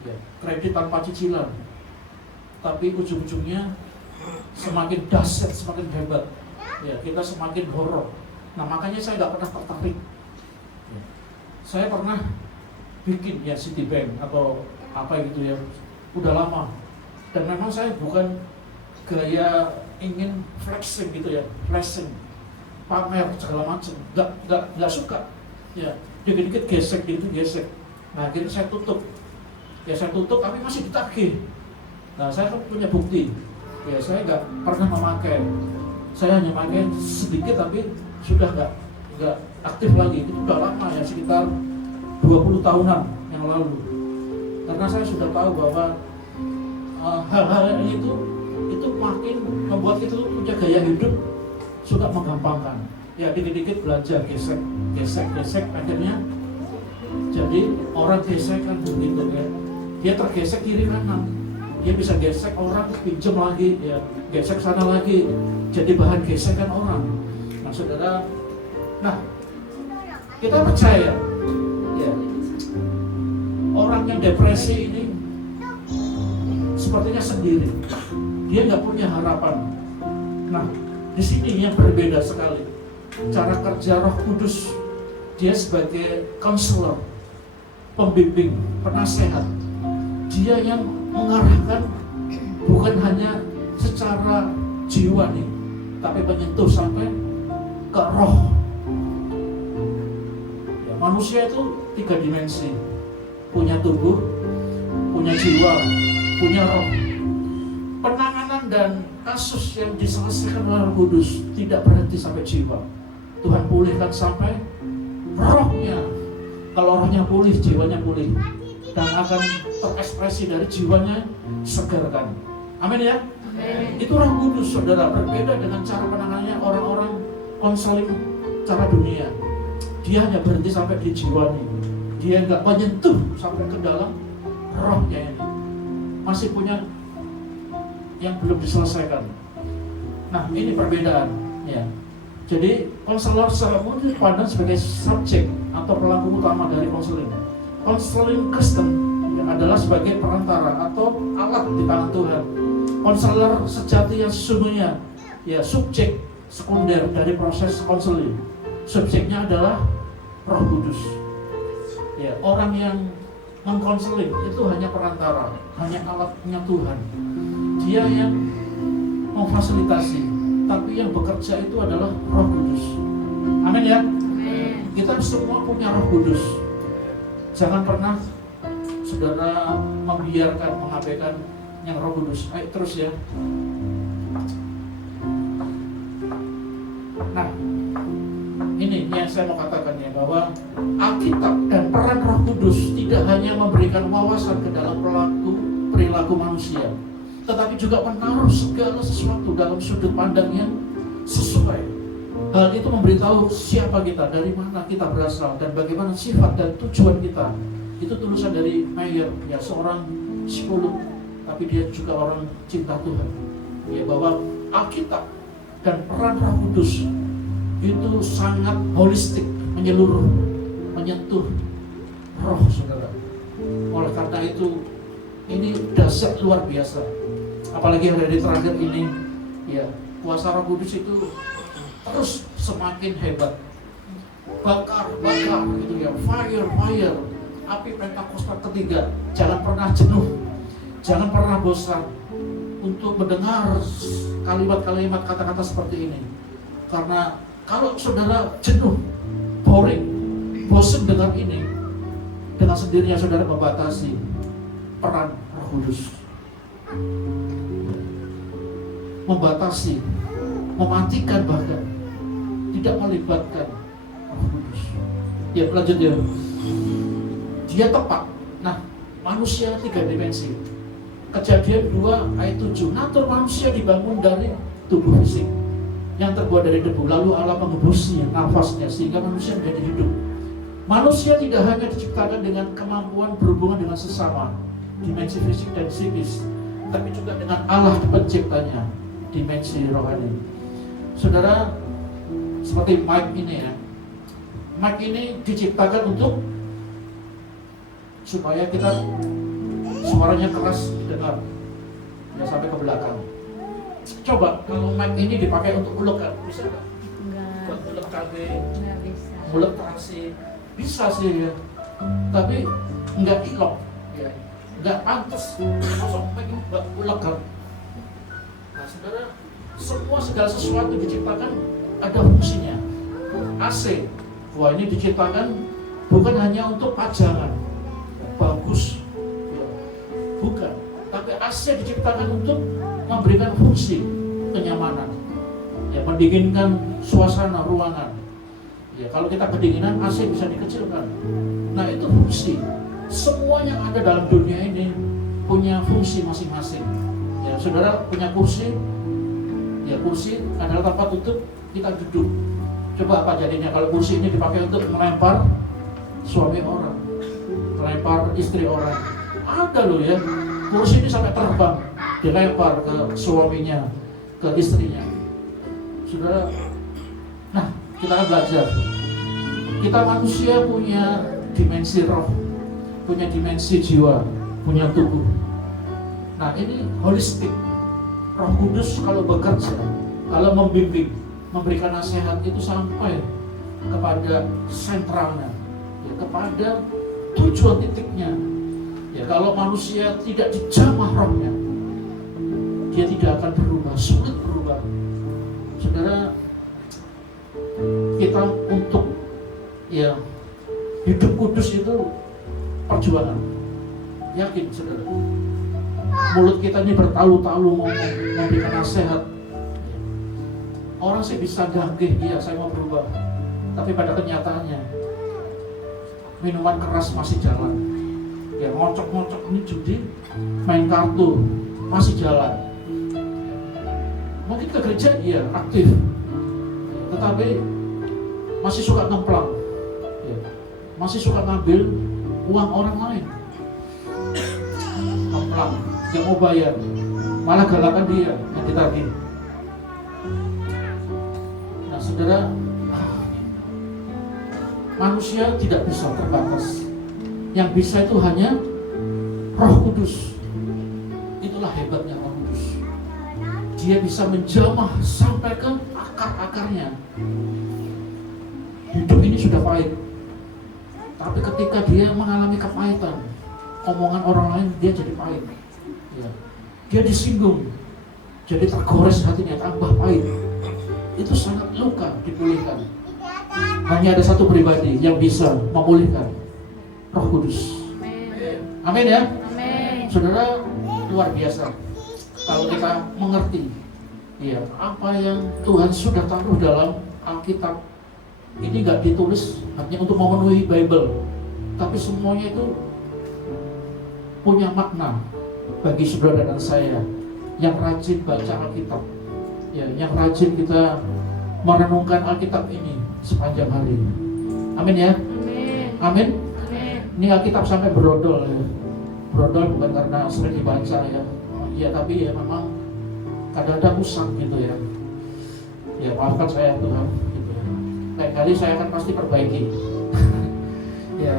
ya kredit tanpa cicilan. Tapi ujung-ujungnya semakin dahsyat, semakin hebat, ya kita semakin horor. Nah makanya saya nggak pernah tertarik. Ya. Saya pernah bikin ya Citibank atau apa gitu ya, udah lama. Dan memang saya bukan gaya ingin flexing gitu ya, flexing, pamer segala macam, nggak suka, ya dikit-dikit gesek gitu gesek. Nah akhirnya saya tutup, tapi masih ditagih. Nah saya kan punya bukti, ya saya nggak pernah memakai, saya hanya pakai sedikit tapi sudah nggak aktif lagi. Itu udah lama ya, sekitar 20 tahunan yang lalu. Karena saya sudah tahu bahwa hal-hal itu makin membuat kita punya gaya hidup suka menggampangkan. Ya dikit-dikit belanja gesek, akhirnya jadi orang gesek kan begitu ya. Dia tergesek kiri kanan, dia bisa gesek orang pinjam lagi, ya gesek sana lagi, jadi bahan gesekan orang. Nah saudara, nah kita percaya ya orang yang depresi ini sepertinya sendiri. Dia nggak punya harapan. Nah, di sini yang berbeda sekali. Cara kerja Roh Kudus, dia sebagai konselor, pembimbing, penasehat. Dia yang mengarahkan bukan hanya secara jiwa nih, tapi menyentuh sampai ke roh. Ya, manusia itu 3 dimensi, punya tubuh, punya jiwa, punya roh. Penanganan dan kasus yang diselesaikan oleh Roh Kudus tidak berhenti sampai jiwa. Tuhan pulihkan sampai rohnya. Kalau rohnya pulih, jiwanya pulih, dan akan terekspresi dari jiwanya segarkan. Amin ya. Amin. Itu Roh Kudus, saudara. Berbeda dengan cara penanganannya orang-orang konseling cara dunia. Dia hanya berhenti sampai di jiwanya. Dia nggak menyentuh sampai ke dalam rohnya ini. Masih punya yang belum diselesaikan. Nah ini perbedaan ya. Jadi konselor secara umum dipandang sebagai subjek atau pelaku utama dari konseling. Konseling Kristen adalah sebagai perantara atau alat di tangan Tuhan. Konselor sejati yang sesungguhnya ya subjek sekunder dari proses konseling. Subjeknya adalah Roh Kudus. Ya, orang yang mengkonseling itu hanya perantara, hanya alatnya Tuhan. Dia yang memfasilitasi, tapi yang bekerja itu adalah Roh Kudus. Amin ya. Amin. Kita semua punya Roh Kudus. Jangan pernah saudara membiarkan, mengabaikan yang Roh Kudus. Ayo terus ya. Nah, ini yang saya mau katakan ya, bahwa Alkitab dan peran Roh Kudus tidak hanya memberikan wawasan ke dalam perilaku manusia, tetapi juga menaruh segala sesuatu dalam sudut pandang yang sesuai. Hal itu memberitahu siapa kita, dari mana kita berasal, dan bagaimana sifat dan tujuan kita. Itu tulisan dari Meyer, ya seorang psikolog, tapi dia juga orang cinta Tuhan. Ya bahwa Alkitab dan peran Roh Kudus itu sangat holistik, menyeluruh, menyentuh roh saudara. Oleh karena itu ini dahsyat luar biasa. Apalagi hari terakhir ini, ya kuasa Roh Kudus itu terus semakin hebat. Bakar gitu ya, fire. Api Pentakosta ketiga. Jangan pernah jenuh, jangan pernah bosan untuk mendengar kalimat-kalimat kata-kata seperti ini. Karena kalau saudara jenuh, boring, bosan dengar ini, dengan sendirinya saudara membatasi peran Roh Kudus, membatasi, mematikan, bahkan tidak melibatkan Roh Kudus. Ya lanjut ya. Dia tepat. Nah, manusia 3 dimensi. Kejadian 2 ayat 7. Natur manusia dibangun dari tubuh fisik yang terbuat dari debu. Lalu Allah mengembusnya nafasnya sehingga manusia menjadi hidup. Manusia tidak hanya diciptakan dengan kemampuan berhubungan dengan sesama, dimensi fisik dan psikis, tapi juga dengan Allah penciptanya, dimensi rohani. Saudara, seperti mic ini ya. Mic ini diciptakan untuk supaya kita suaranya keras didengar, ya sampai ke belakang. Coba kalau mic ini dipakai untuk ulek kan, bisa nggak? Enggak. Buat ulek cabai, Enggak bisa. ulek terasi, bisa sih ya. Tapi nggak ilok, ya. Nggak pantas. Masuk mic ini buat ulek kan. Nah saudara, segala sesuatu diciptakan ada fungsinya. AC, wah ini diciptakan bukan hanya untuk pajangan, bagus, bukan. Tapi AC diciptakan untuk memberikan fungsi kenyamanan, ya mendinginkan suasana ruangan. Ya kalau kita kedinginan, AC bisa dikecilkan. Nah itu fungsi. Semua yang ada dalam dunia ini punya fungsi masing-masing. Ya saudara punya kursi, ya kursi adalah tempat untuk kita duduk. Coba apa jadinya kalau kursi ini dipakai untuk melempar suami orang, melempar istri orang. Ada loh ya, kursi ini sampai terbang, dilempar ke suaminya, ke istrinya. Saudara, nah kita akan belajar. Kita manusia punya dimensi roh, punya dimensi jiwa, punya tubuh. Nah ini holistik. Roh Kudus kalau bekerja, kalau membimbing, memberikan nasihat itu sampai kepada sentralnya, ya, kepada tujuan titiknya. Ya, kalau manusia tidak dijamah rohnya, dia tidak akan berubah, sulit berubah. Saudara, kita untuk ya hidup kudus itu perjuangan. Yakin saudara, mulut kita ini bertalu-talu ngomong, memberikan nasihat. Orang sih bisa gagih, iya saya mau berubah, tapi pada kenyataannya minuman keras masih jalan, ya ngocok-ngocok ini judi, main kartu masih jalan. Mungkin ke gereja iya aktif, tetapi masih suka ngemplang, ya, masih suka ngambil uang orang lain, ngemplang, gak mau bayar, malah galakan dia yang ditagih. Saudara, manusia tidak bisa terbatas. Yang bisa itu hanya Roh Kudus. Itulah hebatnya Roh Kudus. Dia bisa menjamah sampai ke akar-akarnya. Hidup ini sudah pahit, tapi ketika dia mengalami kepahitan, omongan orang lain dia jadi pahit. Ya. Dia disinggung, jadi tergores hatinya, tambah pahit. Itu sangat luka dipulihkan. Hanya ada satu pribadi yang bisa memulihkan, Roh Kudus. Amin ya. Amin. Saudara, luar biasa kalau kita mengerti ya apa yang Tuhan sudah taruh dalam Alkitab. Ini nggak ditulis hanya untuk memenuhi Bible, tapi semuanya itu punya makna bagi saudara dan saya yang rajin baca Alkitab. Ya, yang rajin kita merenungkan Alkitab ini sepanjang hari. Amin ya. Amin. Amin. Amin. Ini Alkitab sampai brodol ya. Brodol bukan karena sering dibaca ya. Ya tapi ya memang kadang-kadang usang gitu ya. Ya maafkan saya Tuhan gitu ya. lain kali saya akan pasti perbaiki. Ya,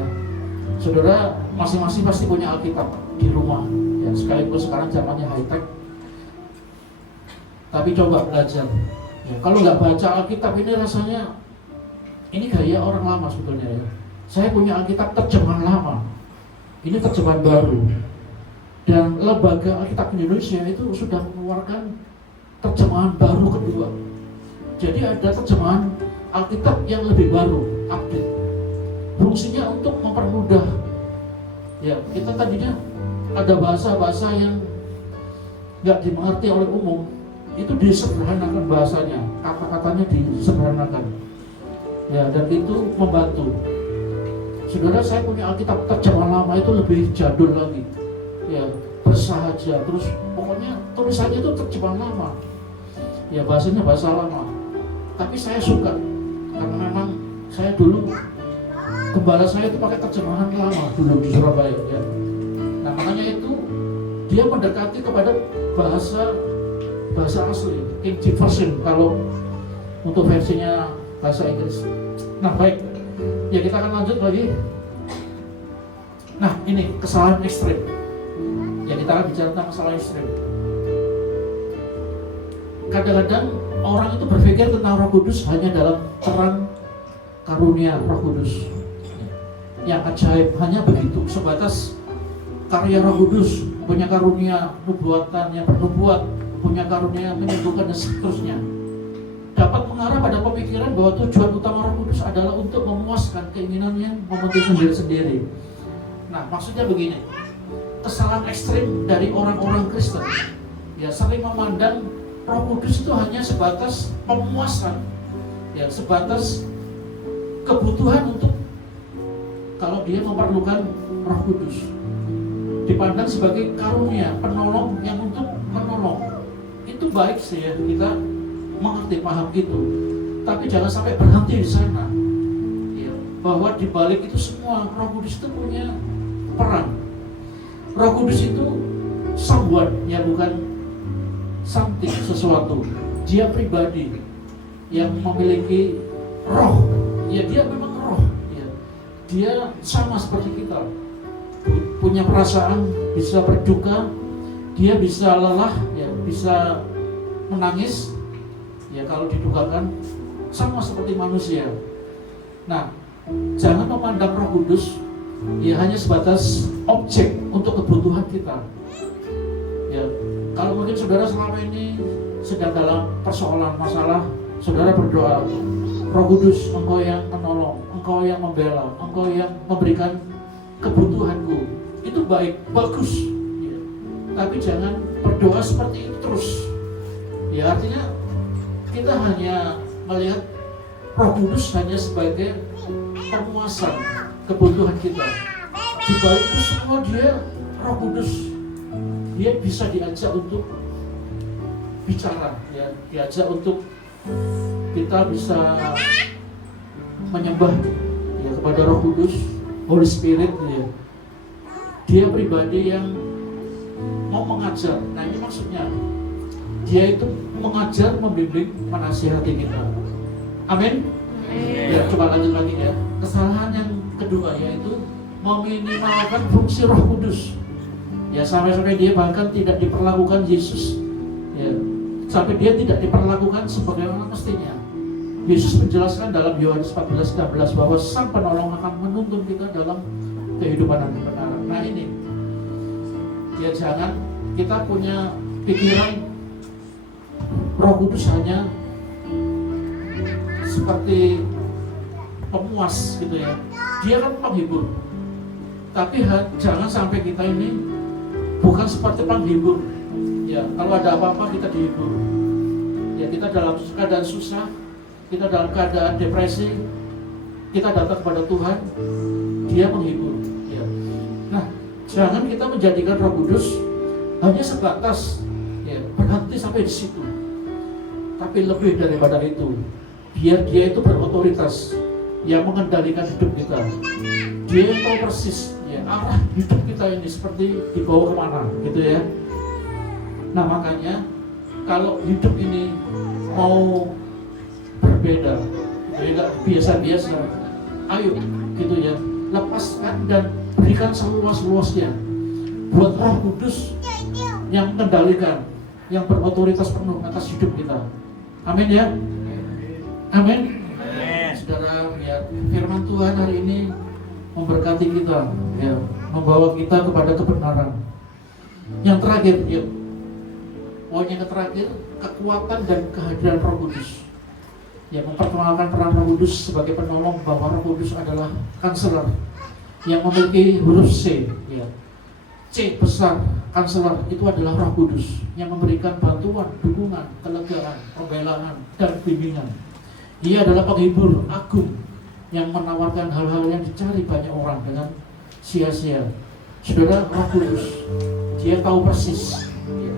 saudara masing-masing pasti punya Alkitab di rumah. Ya, sekalipun sekarang zamannya high tech, tapi coba belajar. Ya, kalau nggak baca Alkitab ini rasanya ini gaya orang lama sebetulnya ya. Saya punya Alkitab terjemahan lama, ini terjemahan baru. Dan lembaga Alkitab Indonesia itu sudah mengeluarkan terjemahan baru kedua. Jadi ada terjemahan Alkitab yang lebih baru, update. Fungsinya untuk mempermudah. Ya, kita tadinya ada bahasa-bahasa yang nggak dimengerti oleh umum, itu disederhanakan bahasanya, kata-katanya disederhanakan. Ya, dan itu membantu. Saudara, saya punya Alkitab terjemahan lama itu lebih jadul lagi. Ya, bersahaja, terus pokoknya tulisannya itu terjemahan lama. Ya, bahasanya bahasa lama. Tapi saya suka karena memang saya dulu gembala saya itu pakai terjemahan lama dulu di Surabaya ya. Nah, makanya itu dia mendekati kepada bahasa asli, King James Version kalau untuk versinya bahasa Inggris. Nah, baik. Ya, kita akan lanjut lagi. Nah, ini kesalahan ekstrim. Ya, kita akan bicara tentang masalah ekstrim. Kadang-kadang orang itu berpikir tentang Roh Kudus hanya dalam terang karunia Roh Kudus. Yang ajaib hanya begitu, sebatas karya Roh Kudus, punya karunia nubuatan yang bernubuat, punya karunia menyembuhkan dan seterusnya. Dapat mengarah pada pemikiran bahwa tujuan utama Roh Kudus adalah untuk memuaskan keinginan yang mementingkan diri sendiri. Nah, maksudnya begini. Kesalahan ekstrim dari orang-orang Kristen ya sering memandang Roh Kudus itu hanya sebatas pemuasan, ya sebatas kebutuhan untuk kalau dia memerlukan Roh Kudus, dipandang sebagai karunia penolong yang untuk menolong. Itu baik sih ya, kita mengerti paham gitu, tapi jangan sampai berhenti di sana ya, bahwa di balik itu semua Roh Kudus itu punya peran. Roh Kudus itu someone, ya bukan something, sesuatu. Dia pribadi yang memiliki roh. Ya, dia memang roh. Ya. Dia sama seperti kita. Punya perasaan, bisa berduka, dia bisa lelah, ya, bisa menangis. Ya, kalau didukakan sama seperti manusia. Nah, jangan memandang Roh Kudus ya hanya sebatas objek untuk kebutuhan kita. Ya, kalau mungkin saudara selama ini sedang dalam persoalan masalah, saudara berdoa, Roh Kudus, Engkau yang menolong, Engkau yang membela, Engkau yang memberikan kebutuhanku. Itu baik, bagus. Ya. Tapi jangan berdoa seperti itu terus. Ya, artinya kita hanya melihat Roh Kudus hanya sebagai pemuasan kebutuhan kita. Di balik itu semua dia Roh Kudus. Dia bisa diajak untuk bicara, ya, diajak untuk kita bisa menyembah ya kepada Roh Kudus, Holy Spirit ya. Dia pribadi yang mau mengajar. Nah, ini maksudnya dia itu mengajar, membimbing, menasihati kita. Amin. Ya, coba lanjut lagi ya. Kesalahan yang kedua yaitu meminimalkan fungsi Roh Kudus. Ya, sampai-sampai dia bahkan tidak diperlakukan Yesus. Ya, sampai dia tidak diperlakukan sebagaimana mestinya. Yesus menjelaskan dalam Yohanes 14:16 bahwa Sang Penolong akan menuntun kita dalam kehidupan dan kebenaran. Nah, ini ya, jangan kita punya pikiran Roh Kudus hanya seperti pemuas gitu ya. Dia kan penghibur. Tapi jangan sampai kita ini bukan seperti penghibur. Ya, kalau ada apa-apa kita dihibur. Ya, kita dalam keadaan susah, kita dalam keadaan depresi, kita datang kepada Tuhan, Dia menghibur. Ya. Nah, jangan kita menjadikan Roh Kudus hanya sebatas ya, berhenti sampai di situ. Tapi lebih daripada itu, biar Dia itu berotoritas yang mengendalikan hidup kita. Dia yang tahu persis ya, arah hidup kita ini seperti dibawa kemana gitu ya. Nah, makanya kalau hidup ini mau berbeda, Jadi nggak biasa-biasa. Ayo, gitu ya. Lepaskan dan berikan seluas-luasnya buat Roh Kudus yang mengendalikan, yang berotoritas penuh atas hidup kita. Amin ya. Amin. Saudara, ya, firman Tuhan hari ini memberkati kita, ya, membawa kita kepada kebenaran. Yang terakhir, ya, poin yang terakhir, kekuatan dan kehadiran Roh Kudus. Ya, memperkenalkan peran Roh Kudus sebagai penolong, bahwa Roh Kudus adalah kanseler yang memiliki huruf C, ya. C besar, kanseler itu adalah Roh Kudus yang memberikan bantuan, dukungan, kelegaan, pembelaan, dan bimbingan. Dia adalah penghibur agung yang menawarkan hal-hal yang dicari banyak orang dengan sia-sia. Saudara, Roh Kudus, dia tahu persis, ya,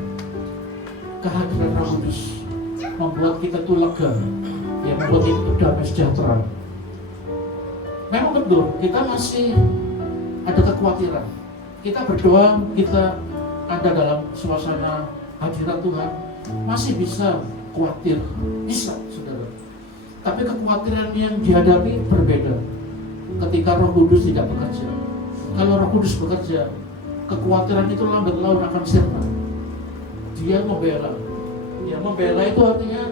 kehadiran Roh Kudus membuat kita tuh lega, ya, membuat kita tuh damai sejahtera. Memang betul, kita masih ada kekhawatiran. Kita berdoa, kita ada dalam suasana hadirat Tuhan, masih bisa khawatir, bisa, saudara. Tapi kekhawatiran yang dihadapi berbeda ketika Roh Kudus tidak bekerja. Kalau Roh Kudus bekerja, kekhawatiran itu lambat laun akan sirna. Dia membela. Ya, membela itu artinya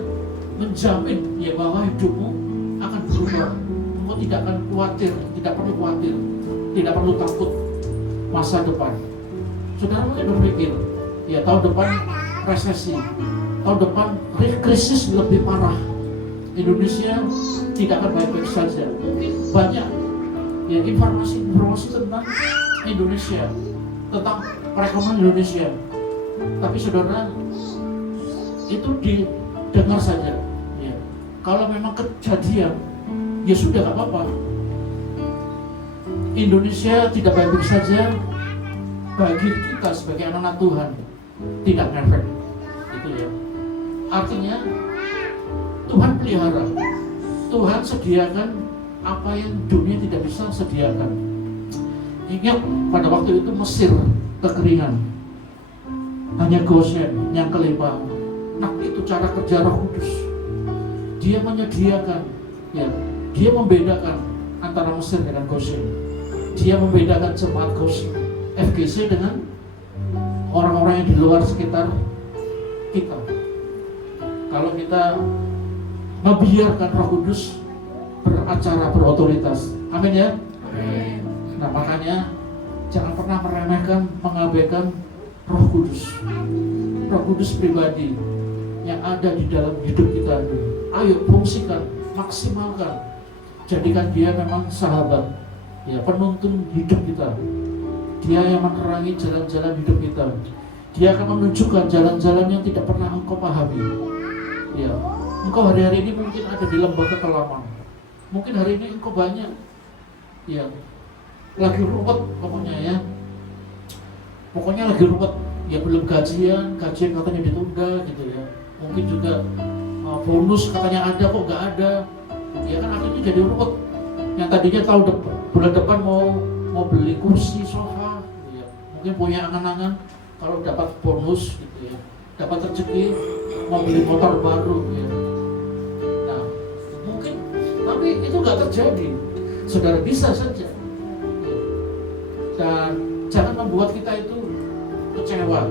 menjamin, ya, bahwa hidupmu akan berubah. Kamu tidak akan khawatir, tidak perlu khawatir, tidak perlu takut masa depan. Saudara mungkin berpikir, ya, tahun depan resesi, tahun depan krisis lebih parah. Indonesia tidak akan baik-baik saja. Mungkin banyak, ya, informasi tentang Indonesia, tentang perekonomian Indonesia. Tapi saudara, itu didengar saja, ya. Kalau memang kejadian, ya sudah, gak apa-apa. Indonesia tidak baik-baik saja, bagi kita sebagai anak-anak Tuhan tidak ngefek, gitu ya. Artinya Tuhan pelihara, Tuhan sediakan apa yang dunia tidak bisa sediakan. Ingat pada waktu itu Mesir kekeringan, hanya Goshen yang kelimpahan. Nah, itu cara kerja Roh Kudus. Dia menyediakan, ya, dia membedakan antara Mesir dengan Goshen. Dia membedakan jemaat Goshen, FGC, dengan orang-orang yang di luar sekitar kita. Kalau kita membiarkan Roh Kudus beracara, berotoritas, amin ya. Amin. Nah, makanya jangan pernah meremehkan, mengabaikan Roh Kudus. Roh Kudus pribadi yang ada di dalam hidup kita. Ayo fungsikan, maksimalkan, jadikan dia memang sahabat, ya, penuntun hidup kita. Dia yang menerangi jalan-jalan hidup kita. Dia akan menunjukkan jalan-jalan yang tidak pernah engkau pahami. Ya, engkau hari-hari ini mungkin ada di lembah kekelaman. Mungkin hari ini engkau banyak, ya, lagi ruwet pokoknya, ya. Pokoknya lagi ruwet, ya, belum gajian katanya ditunda, gitu ya. Mungkin juga bonus katanya ada, kok nggak ada. Ya kan, akhirnya jadi ruwet. Yang tadinya bulan depan mau beli kursi, sofa, ya. Mungkin punya angan-angan kalau dapat bonus, gitu ya, dapat rezeki mau beli motor baru, ya. Nah, mungkin, tapi itu nggak terjadi. Saudara, bisa saja, ya. Dan jangan membuat kita itu kecewa,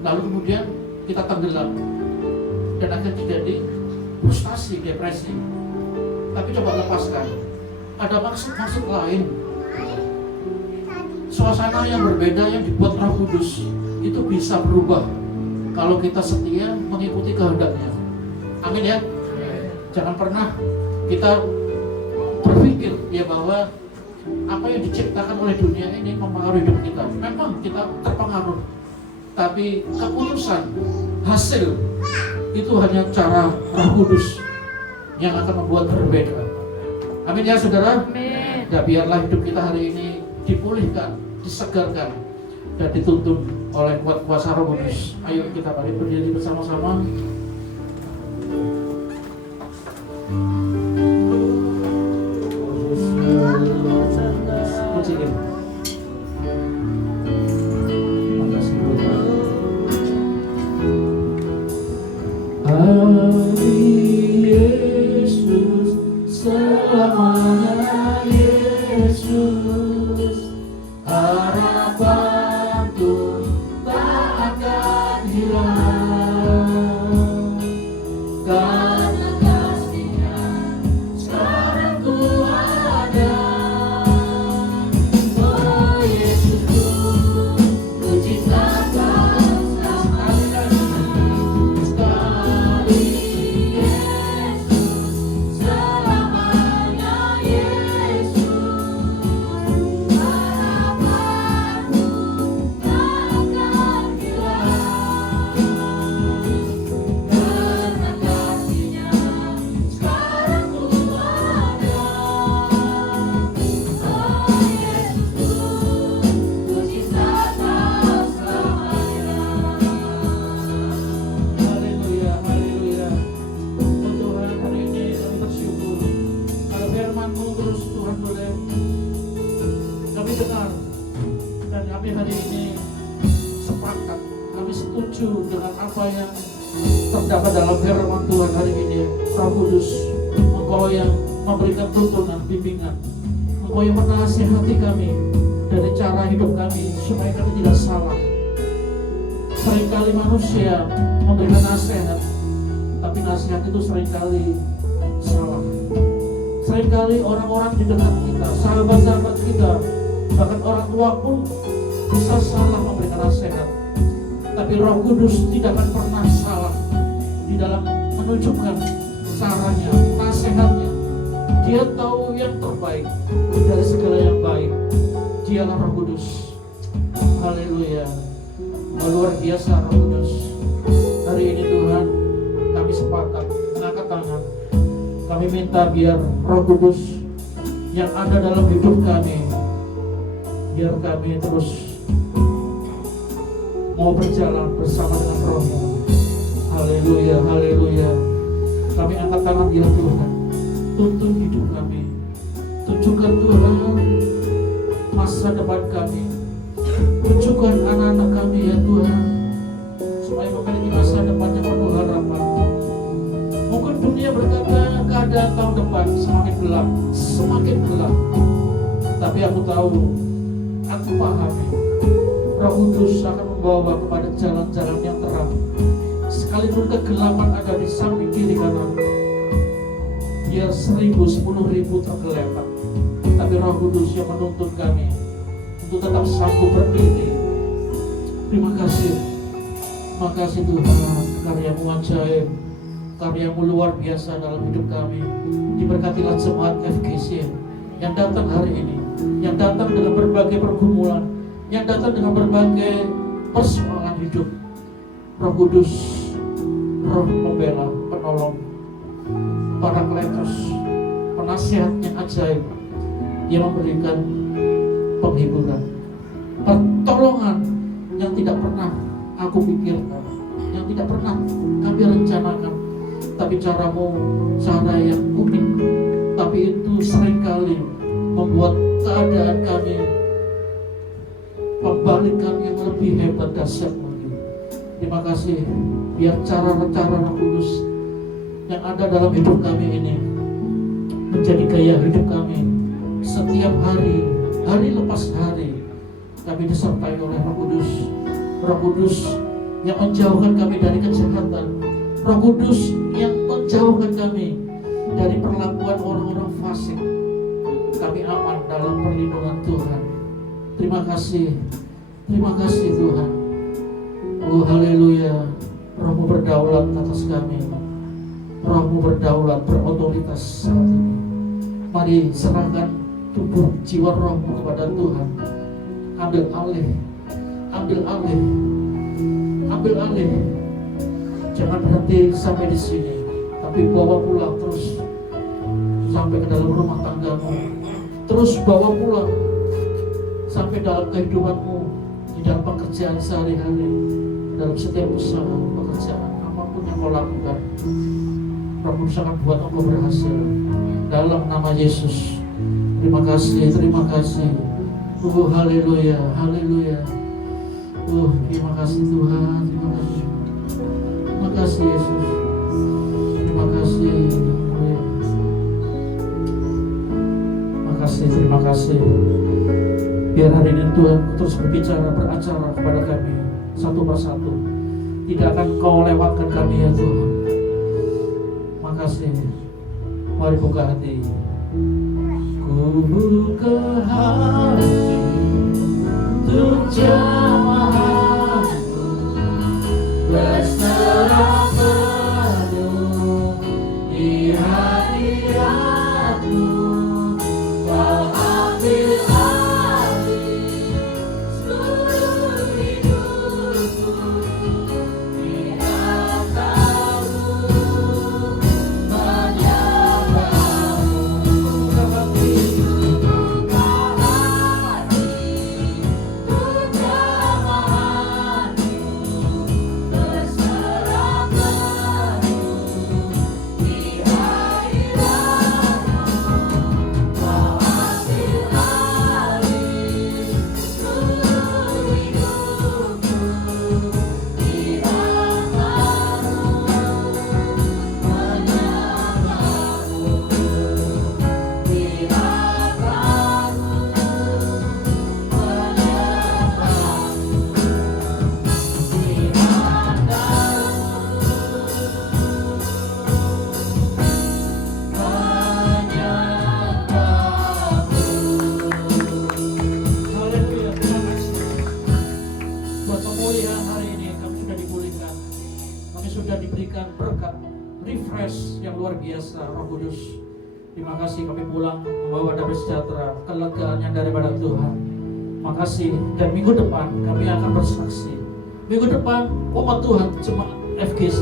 lalu kemudian kita tenggelam dan akan terjadi frustasi, depresi. Tapi coba lepaskan, ada maksud-maksud lain. Suasana yang berbeda yang dibuat Roh Kudus itu bisa berubah kalau kita setia mengikuti kehendaknya. Amin ya. Jangan pernah kita berpikir, ya, bahwa apa yang diciptakan oleh dunia ini mempengaruhi hidup kita. Memang kita terpengaruh, tapi keputusan, hasil itu hanya cara Roh Kudus yang akan membuat berbeda. Amin ya, saudara. Amin. Ya, biarlah hidup kita hari ini dipulihkan, disegarkan, dan dituntun oleh kuasa Roh Kudus. Ayo kita balik berdiri bersama-sama. Hari Yesus dengar dan kami hari ini sepakat, kami setuju dengan apa yang terdapat dalam firman Tuhan hari ini. Roh Kudus, Engkau yang memberikan tuntunan, bimbingan, Engkau yang menasihati kami dari cara hidup kami supaya kami tidak salah. Seringkali manusia memberikan nasihat, tapi nasihat itu seringkali salah. Seringkali orang-orang di dekat kita, sahabat-sahabat kita, bahkan orang tua pun bisa salah memberikan nasihat. Tapi Roh Kudus tidak akan pernah salah di dalam menunjukkan caranya, nasihatnya. Dia tahu yang terbaik dari segala yang baik. Dialah Roh Kudus. Haleluya. Luar biasa Roh Kudus. Hari ini Tuhan, kami sepakat mengangkat tangan. Kami minta biar Roh Kudus yang ada dalam hidup kami, biar kami terus mau berjalan bersama dengan Roh-Mu. Haleluya, haleluya. Kami angkat tangan ya Tuhan. Tuntun hidup kami. Tunjukkan Tuhan masa depan kami. Tunjukkan anak-anak kami ya Tuhan, supaya memiliki masa depan yang penuh harapan. Mungkin dunia berkata keadaan tahun depan semakin gelap, semakin gelap. Tapi aku tahu, aku pahami, Roh Kudus akan membawa kepada jalan-jalan yang terang. Sekalipun kegelapan ada di samping kiri kanan, biar 1000, 10.000 tergeletak, tapi Roh Kudus yang menuntun kami untuk tetap sanggup berdiri. Terima kasih Tuhan, karya-Mu ajaib, karya-Mu luar biasa dalam hidup kami. Diberkatilah jemaat FGC yang datang hari ini, yang datang dengan berbagai pergumulan, yang datang dengan berbagai persoalan hidup. Roh Kudus, Roh pembela, penolong, Parakletos, penasihat yang ajaib, yang memberikan penghiburan, pertolongan yang tidak pernah aku pikirkan, yang tidak pernah kami rencanakan. Tapi cara-Mu cara yang unik, tapi itu seringkali membuat keadaan kami, membalik kami yang lebih hebat dahsyat lagi. Terima kasih, biar cara-cara Roh Kudus yang ada dalam hidup kami ini menjadi gaya hidup kami setiap hari, hari lepas hari. Kami disertai oleh Roh Kudus, Roh Kudus yang menjauhkan kami dari kejahatan, Roh Kudus yang menjauhkan kami dari perlakuan orang-orang fasik. Kami aman dalam perlindungan Tuhan. Terima kasih Tuhan. Oh haleluya, Roh-Mu berdaulat atas kami, Roh-Mu berdaulat, berotoritas saat ini. Mari serahkan tubuh, jiwa, roh-Mu kepada Tuhan. Ambil alih. Jangan berhenti sampai di sini, tapi bawa pulang terus sampai ke dalam rumah tanggamu. Terus bawa pulang sampai dalam kehidupanmu, di dalam pekerjaan sehari-hari, dalam setiap usaha pekerjaan apapun yang kau lakukan. Roh Kudus akan buat engkau berhasil dalam nama Yesus. Terima kasih. Haleluya. Terima kasih Tuhan. Terima kasih Yesus. Terima kasih. Biar hari ini Tuhan terus berbicara, beracara kepada kami satu persatu. Tidak akan Kau lewatkan kami ya Tuhan. Makasih. Mari buka hati. Ku buka hati untuk jamaah-Mu, berserah penuh di hadirat-Mu. Kau ambil alih seluruh hidupku, di dalam tahu menyembah-Mu. Buka hati, buka hati. berikan berkat refresh yang luar biasa Roh Kudus. Terima kasih kami pulang membawa damai sejahtera, kelegaan yang daripada Tuhan. Makasih, dan minggu depan kami akan bersaksi. Minggu depan umat Tuhan jemaat FGC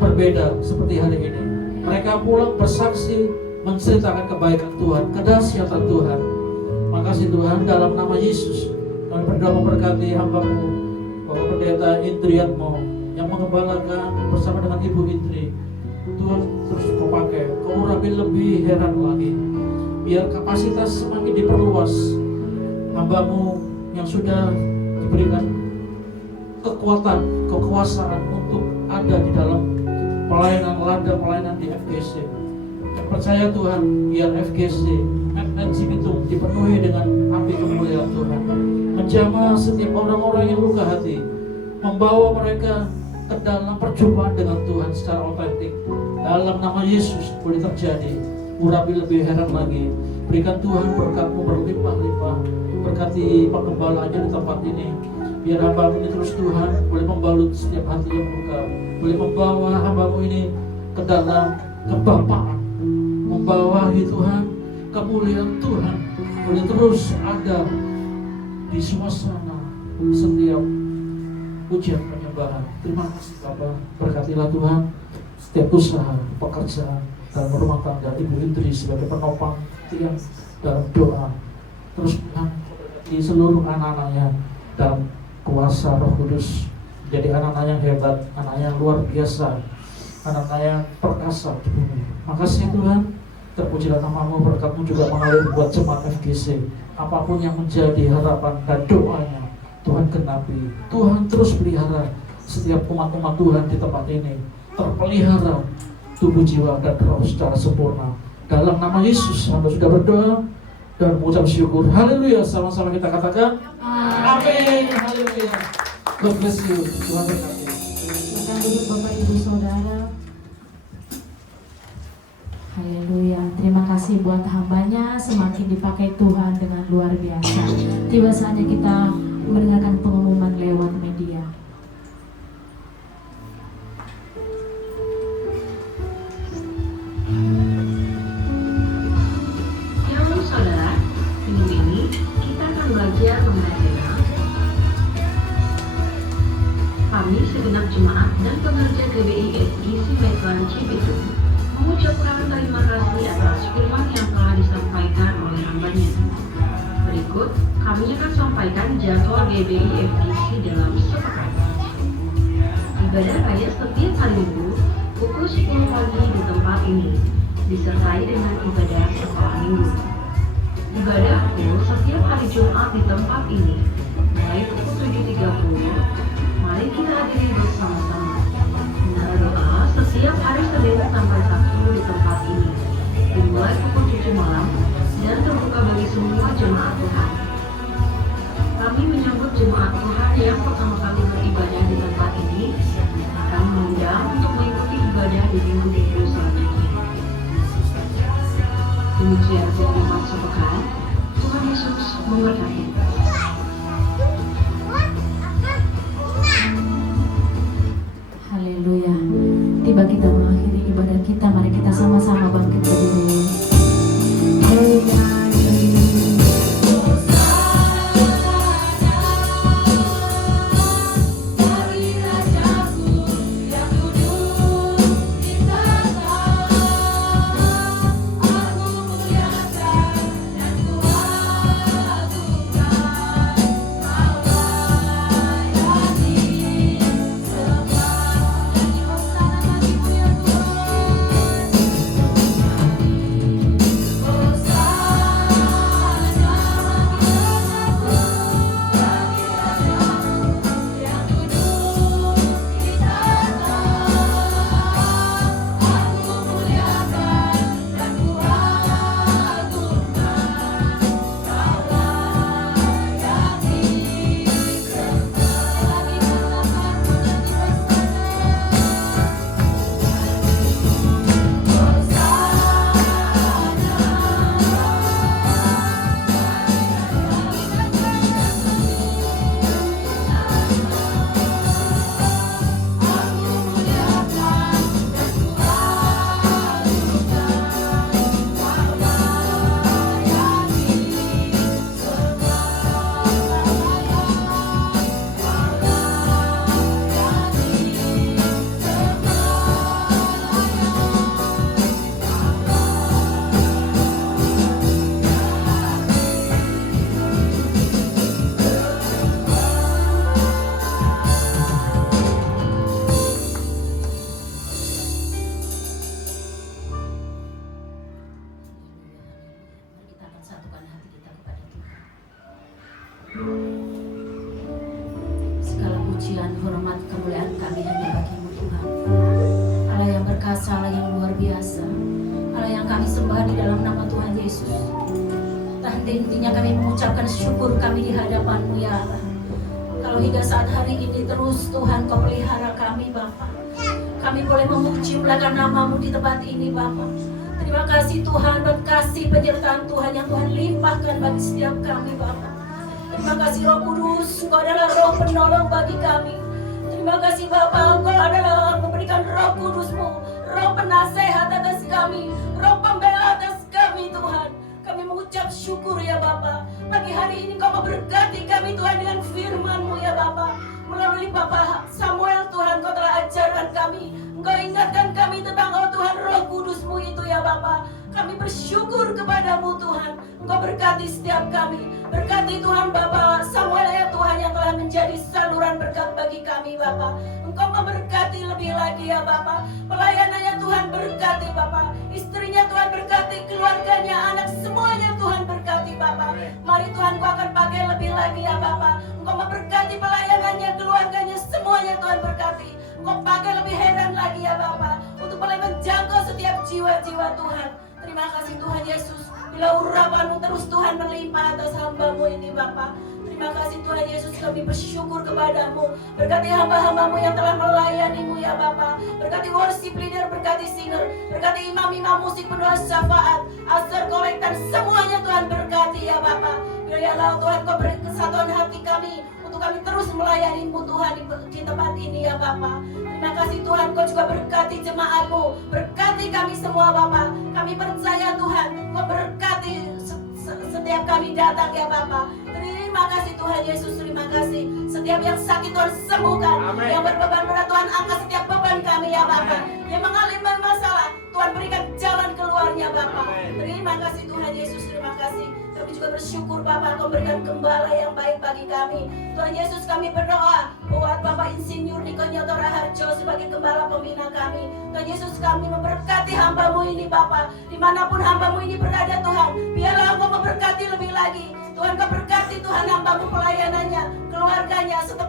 berbeda seperti hari ini. Mereka pulang bersaksi, menceritakan kebaikan Tuhan, kedahsyatan Tuhan. Makasih Tuhan, dalam nama Yesus kami berdoa memberkati hamba-Mu Bapak Pendeta Indriatmo yang mengembalakan bersama dengan Ibu Indri. Tuhan terus Kau pakai, Kau urapi lebih heran lagi, biar kapasitas semakin diperluas. Hamba-Mu yang sudah diberikan kekuatan, kekuasaan untuk ada di dalam ladang pelayanan di FGC. Dan percaya Tuhan, biar FGC dan Cibitung dipenuhi dengan api kemuliaan Tuhan, menjamah setiap orang-orang yang luka hati, membawa mereka ke dalam perjumpaan dengan Tuhan secara otentik. Dalam nama Yesus boleh terjadi. Urapi lebih heran lagi. Berikan Tuhan berkat-Mu berlimpah-limpah. Berkati penggembalaannya di tempat ini. Biar hamba-Mu ini terus Tuhan boleh membalut setiap hati yang luka, boleh membawa hamba-Mu ini ke dalam kebapaan, membawa Tuhan kemuliaan Tuhan boleh terus ada di suasana setiap pujian penyembahan. Terima kasih Bapa, berkatilah Tuhan setiap usaha, pekerjaan dalam rumah tangga Ibu Indri sebagai penopang tiang dalam doa. Terus Tuhan di seluruh anak-anaknya dalam kuasa Roh Kudus, jadi anak-anak yang hebat, anak yang luar biasa, anak-anak yang perkasa di bumi. Makasih Tuhan, terpujilah nama-Mu, berkat-Mu juga mengalir buat jemaat FGC. Apapun yang menjadi harapan dan doanya, Tuhan genapi. Tuhan terus pelihara setiap umat-umat Tuhan di tempat ini, terpelihara tubuh, jiwa, dan roh secara sempurna. Dalam nama Yesus, hamba sudah berdoa dan mengucap syukur. Haleluya, sama-sama kita katakan amin. Haleluya. God bless you. Tuhan berkati. Silakan duduk Bapak Ibu Saudara. Haleluya. Terima kasih buat hambanya, semakin dipakai Tuhan dengan luar biasa. Tiba saatnya kita mendengarkan pengumuman lewat media. Shalom saudara, minggu ini kita akan belajar mengenai tema kami segenap jemaat dan pekerja GBI FGC Metlan Cibitung mengucapkan terima kasih atas firman yang telah disampaikan oleh hambanya. Berikut kami akan sampaikan jadwal GBI FGC dalam sepekan. Ibadah raya setiap hari Minggu pukul 10 pagi di tempat ini, disertai dengan ibadah sekolah minggu. Ibadah full setiap hari Jumat di tempat ini, mulai pukul 7.30. Mari kita hadiri bersama-sama. Menara doa setiap hari Senin sampai Sabtu di tempat ini, dimulai pukul 7 malam dan terbuka bagi semua jemaat Tuhan. Kami menyambut jemaat Tuhan yang pertama kali beribadah di tempat ini, akan mengundang untuk mengikuti ibadah di minggu-minggu selanjutnya. Demikian pengumuman sepekan. Tuhan Yesus memberkati. Haleluya. Tiba kita mengakhiri ibadah kita, mari kita sama-sama bangkit berdiri. pujian, hormat, kemuliaan kami hanya bagi-Mu Tuhan. Allah yang berkasa, Allah yang luar biasa, Allah yang kami sembah di dalam nama Tuhan Yesus. Tak henti-hentinya kami mengucapkan syukur kami di hadapan-Mu ya Allah. Kalau hingga saat hari ini terus Tuhan Kau pelihara kami Bapa. Kami boleh memuji melakukan nama-Mu di tempat ini Bapa. Terima kasih Tuhan buat kasih penyertaan Tuhan yang Tuhan limpahkan bagi setiap kami Bapa. Terima kasih Roh Kudus, Engkau adalah Roh penolong bagi kami. Terima kasih Bapa, Engkau adalah memberikan Roh Kudus-Mu, Roh penasehat atas kami, Roh pembela atas kami Tuhan. Kami mengucap syukur ya Bapa. Pagi hari ini Kau memberkati kami Tuhan dengan firman-Mu ya Bapa. Melalui Bapa Samuel Tuhan Kau telah ajarkan kami. Engkau ingatkan kami tentang Tuhan Roh Kudus-Mu itu ya Bapa. Kami bersyukur kepadamu Tuhan. Engkau berkati setiap kami. Berkati Tuhan Bapa Samuel ya Tuhan yang telah menjadi saluran berkat bagi kami Bapa. Engkau memberkati lebih lagi ya Bapa. Pelayanannya Tuhan berkati Bapa. Istrinya Tuhan berkati, keluarganya, anak semuanya Tuhan berkati Bapa. Mari Tuhan Kau akan pakai lebih lagi ya Bapa. Engkau memberkati pelayanannya, keluarganya, semuanya Tuhan berkati. Engkau pakai lebih heran lagi ya Bapa. Untuk boleh menjangkau setiap jiwa-jiwa Tuhan. Terima kasih Tuhan Yesus. Bila urapan-Mu terus Tuhan melimpah atas hamba-Mu ini Bapa. Terima kasih Tuhan Yesus, kami bersyukur kepadamu. Berkati hamba-hamba-Mu yang telah melayani-Mu ya Bapa. Berkati worship leader, berkati singer, berkati imam-imam musik, pendoa syafaat, asar kolektor, semuanya Tuhan berkati ya Bapa. Biarlah Tuhan Kau beri kesatuan hati kami untuk kami terus melayani-Mu Tuhan di tempat ini ya Bapa. Terima kasih Tuhan Kau juga berkati jemaat-Mu, berkati kami semua Bapa. Kami percaya Tuhan Kau berkati setiap kami datang ya Bapa. Terima kasih Tuhan Yesus, terima kasih. Setiap yang sakit Tuhan sembuhkan. Amen. Yang berbeban berat Tuhan angkat setiap beban kami ya Bapa. Yang mengalami masalah Tuhan berikan jalan keluarnya Bapa. Terima kasih Tuhan Yesus, terima kasih. Kami juga bersyukur Bapa Kau berikan gembala yang baik bagi kami. Tuhan Yesus, kami berdoa buat Bapak Insinyur Niko Nyoto Raharjo sebagai gembala pembina kami. Tuhan Yesus, kami memberkati hamba-Mu ini Bapa. Dimanapun hamba-Mu ini berada Tuhan, biarlah Engkau memberkati lebih lagi. Tuhan Kau berkati Tuhan hamba-Mu pelayanannya, keluarganya, serta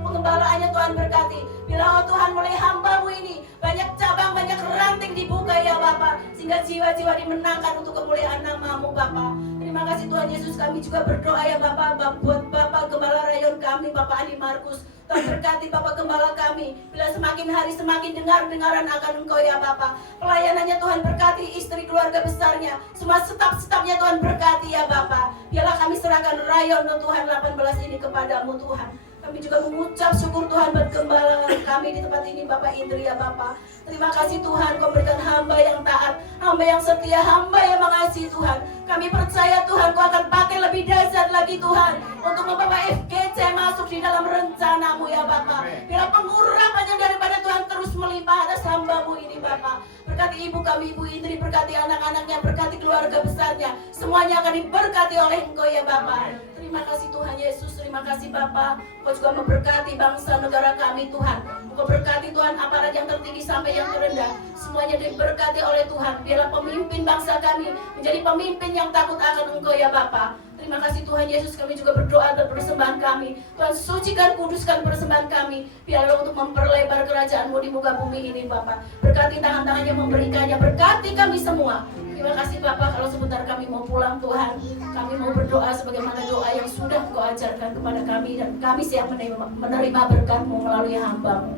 pengembalaannya Tuhan berkati. Bila Tuhan mulai hamba-Mu ini banyak cabang, banyak ranting dibuka ya Bapa, sehingga jiwa-jiwa dimenangkan untuk kemuliaan nama-Mu Bapa. Terima kasih Tuhan Yesus, kami juga berdoa ya Bapa buat Bapak Gembala Rayon kami, Bapak Andi Markus. Tuhan berkati Bapak Gembala kami. Bila semakin hari semakin dengar-dengaran akan Engkau ya Bapa. Pelayanannya Tuhan berkati, istri keluarga besarnya, semua staf-stafnya Tuhan berkati ya Bapa. Biarlah kami serahkan Rayon Tuhan 18 ini kepadamu Tuhan. Kami juga mengucap syukur Tuhan buat gembala kami di tempat ini Bapak Indri ya Bapa. Terima kasih Tuhan Kau berikan hamba yang taat, hamba yang setia, hamba yang mengasihi Tuhan. Kami percaya Tuhan Kau akan pakai lebih dahsyat lagi Tuhan untuk membawa FGC masuk di dalam rencana-Mu ya Bapa. Biar pengurapannya daripada Tuhan terus melimpah atas hamba-Mu ini Bapa. Berkati ibu kami, Ibu Indri, berkati anak-anaknya, berkati keluarga besarnya. Semuanya akan diberkati oleh Engkau ya Bapa. Terima kasih Tuhan Yesus, terima kasih Bapa. Engkau juga memberkati bangsa negara kami Tuhan. Engkau berkati Tuhan aparat yang tertinggi sampai yang terendah. Semuanya diberkati oleh Tuhan. Biarlah pemimpin bangsa kami menjadi pemimpin yang takut akan Engkau ya Bapa. Terima kasih Tuhan Yesus, kami juga berdoa dan persembahan kami. Tuhan sucikan, kuduskan persembahan kami. Biarlah untuk memperlebar kerajaan-Mu di muka bumi ini Bapa. Berkati tangan-tangannya memberikannya, berkati kami semua. Terima kasih Bapak, kalau sebentar kami mau pulang Tuhan, kami mau berdoa sebagaimana doa yang sudah Kau ajarkan kepada kami, dan kami siap menerima berkat-Mu melalui hamba-Mu.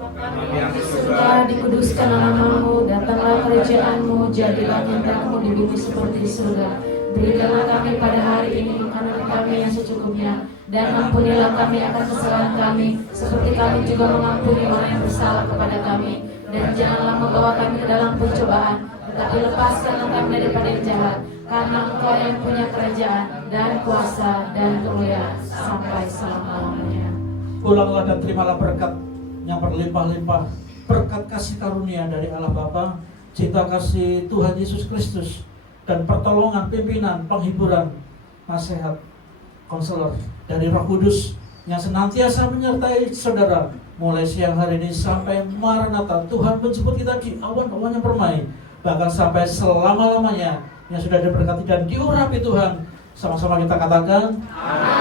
Bapa di surga, dikuduskan nama-Mu, datanglah kerajaan-Mu, jadilah kehendak-Mu di bumi seperti di surga. Berikanlah kami pada hari ini makanan kami yang secukupnya, dan ampunilah kami akan kesalahan kami, seperti kami juga mengampuni orang yang bersalah kepada kami. Dan janganlah membawa kami ke dalam pencobaan, tetapi lepaskanlah kami daripada yang jahat, karena Engkau yang punya kerajaan dan kuasa dan kemuliaan sampai selama-lamanya. Pulanglah dan terimalah berkat yang berlimpah-limpah, berkat kasih karunia dari Allah Bapa, cinta kasih Tuhan Yesus Kristus, dan pertolongan, pimpinan, penghiburan, nasihat, konselor dari Roh Kudus yang senantiasa menyertai saudara mulai siang hari ini sampai Maranatha. Tuhan menjemput kita di awan-awan yang permai, bahkan sampai selama-lamanya, yang sudah diberkati dan diurapi Tuhan. Sama-sama kita katakan, amin.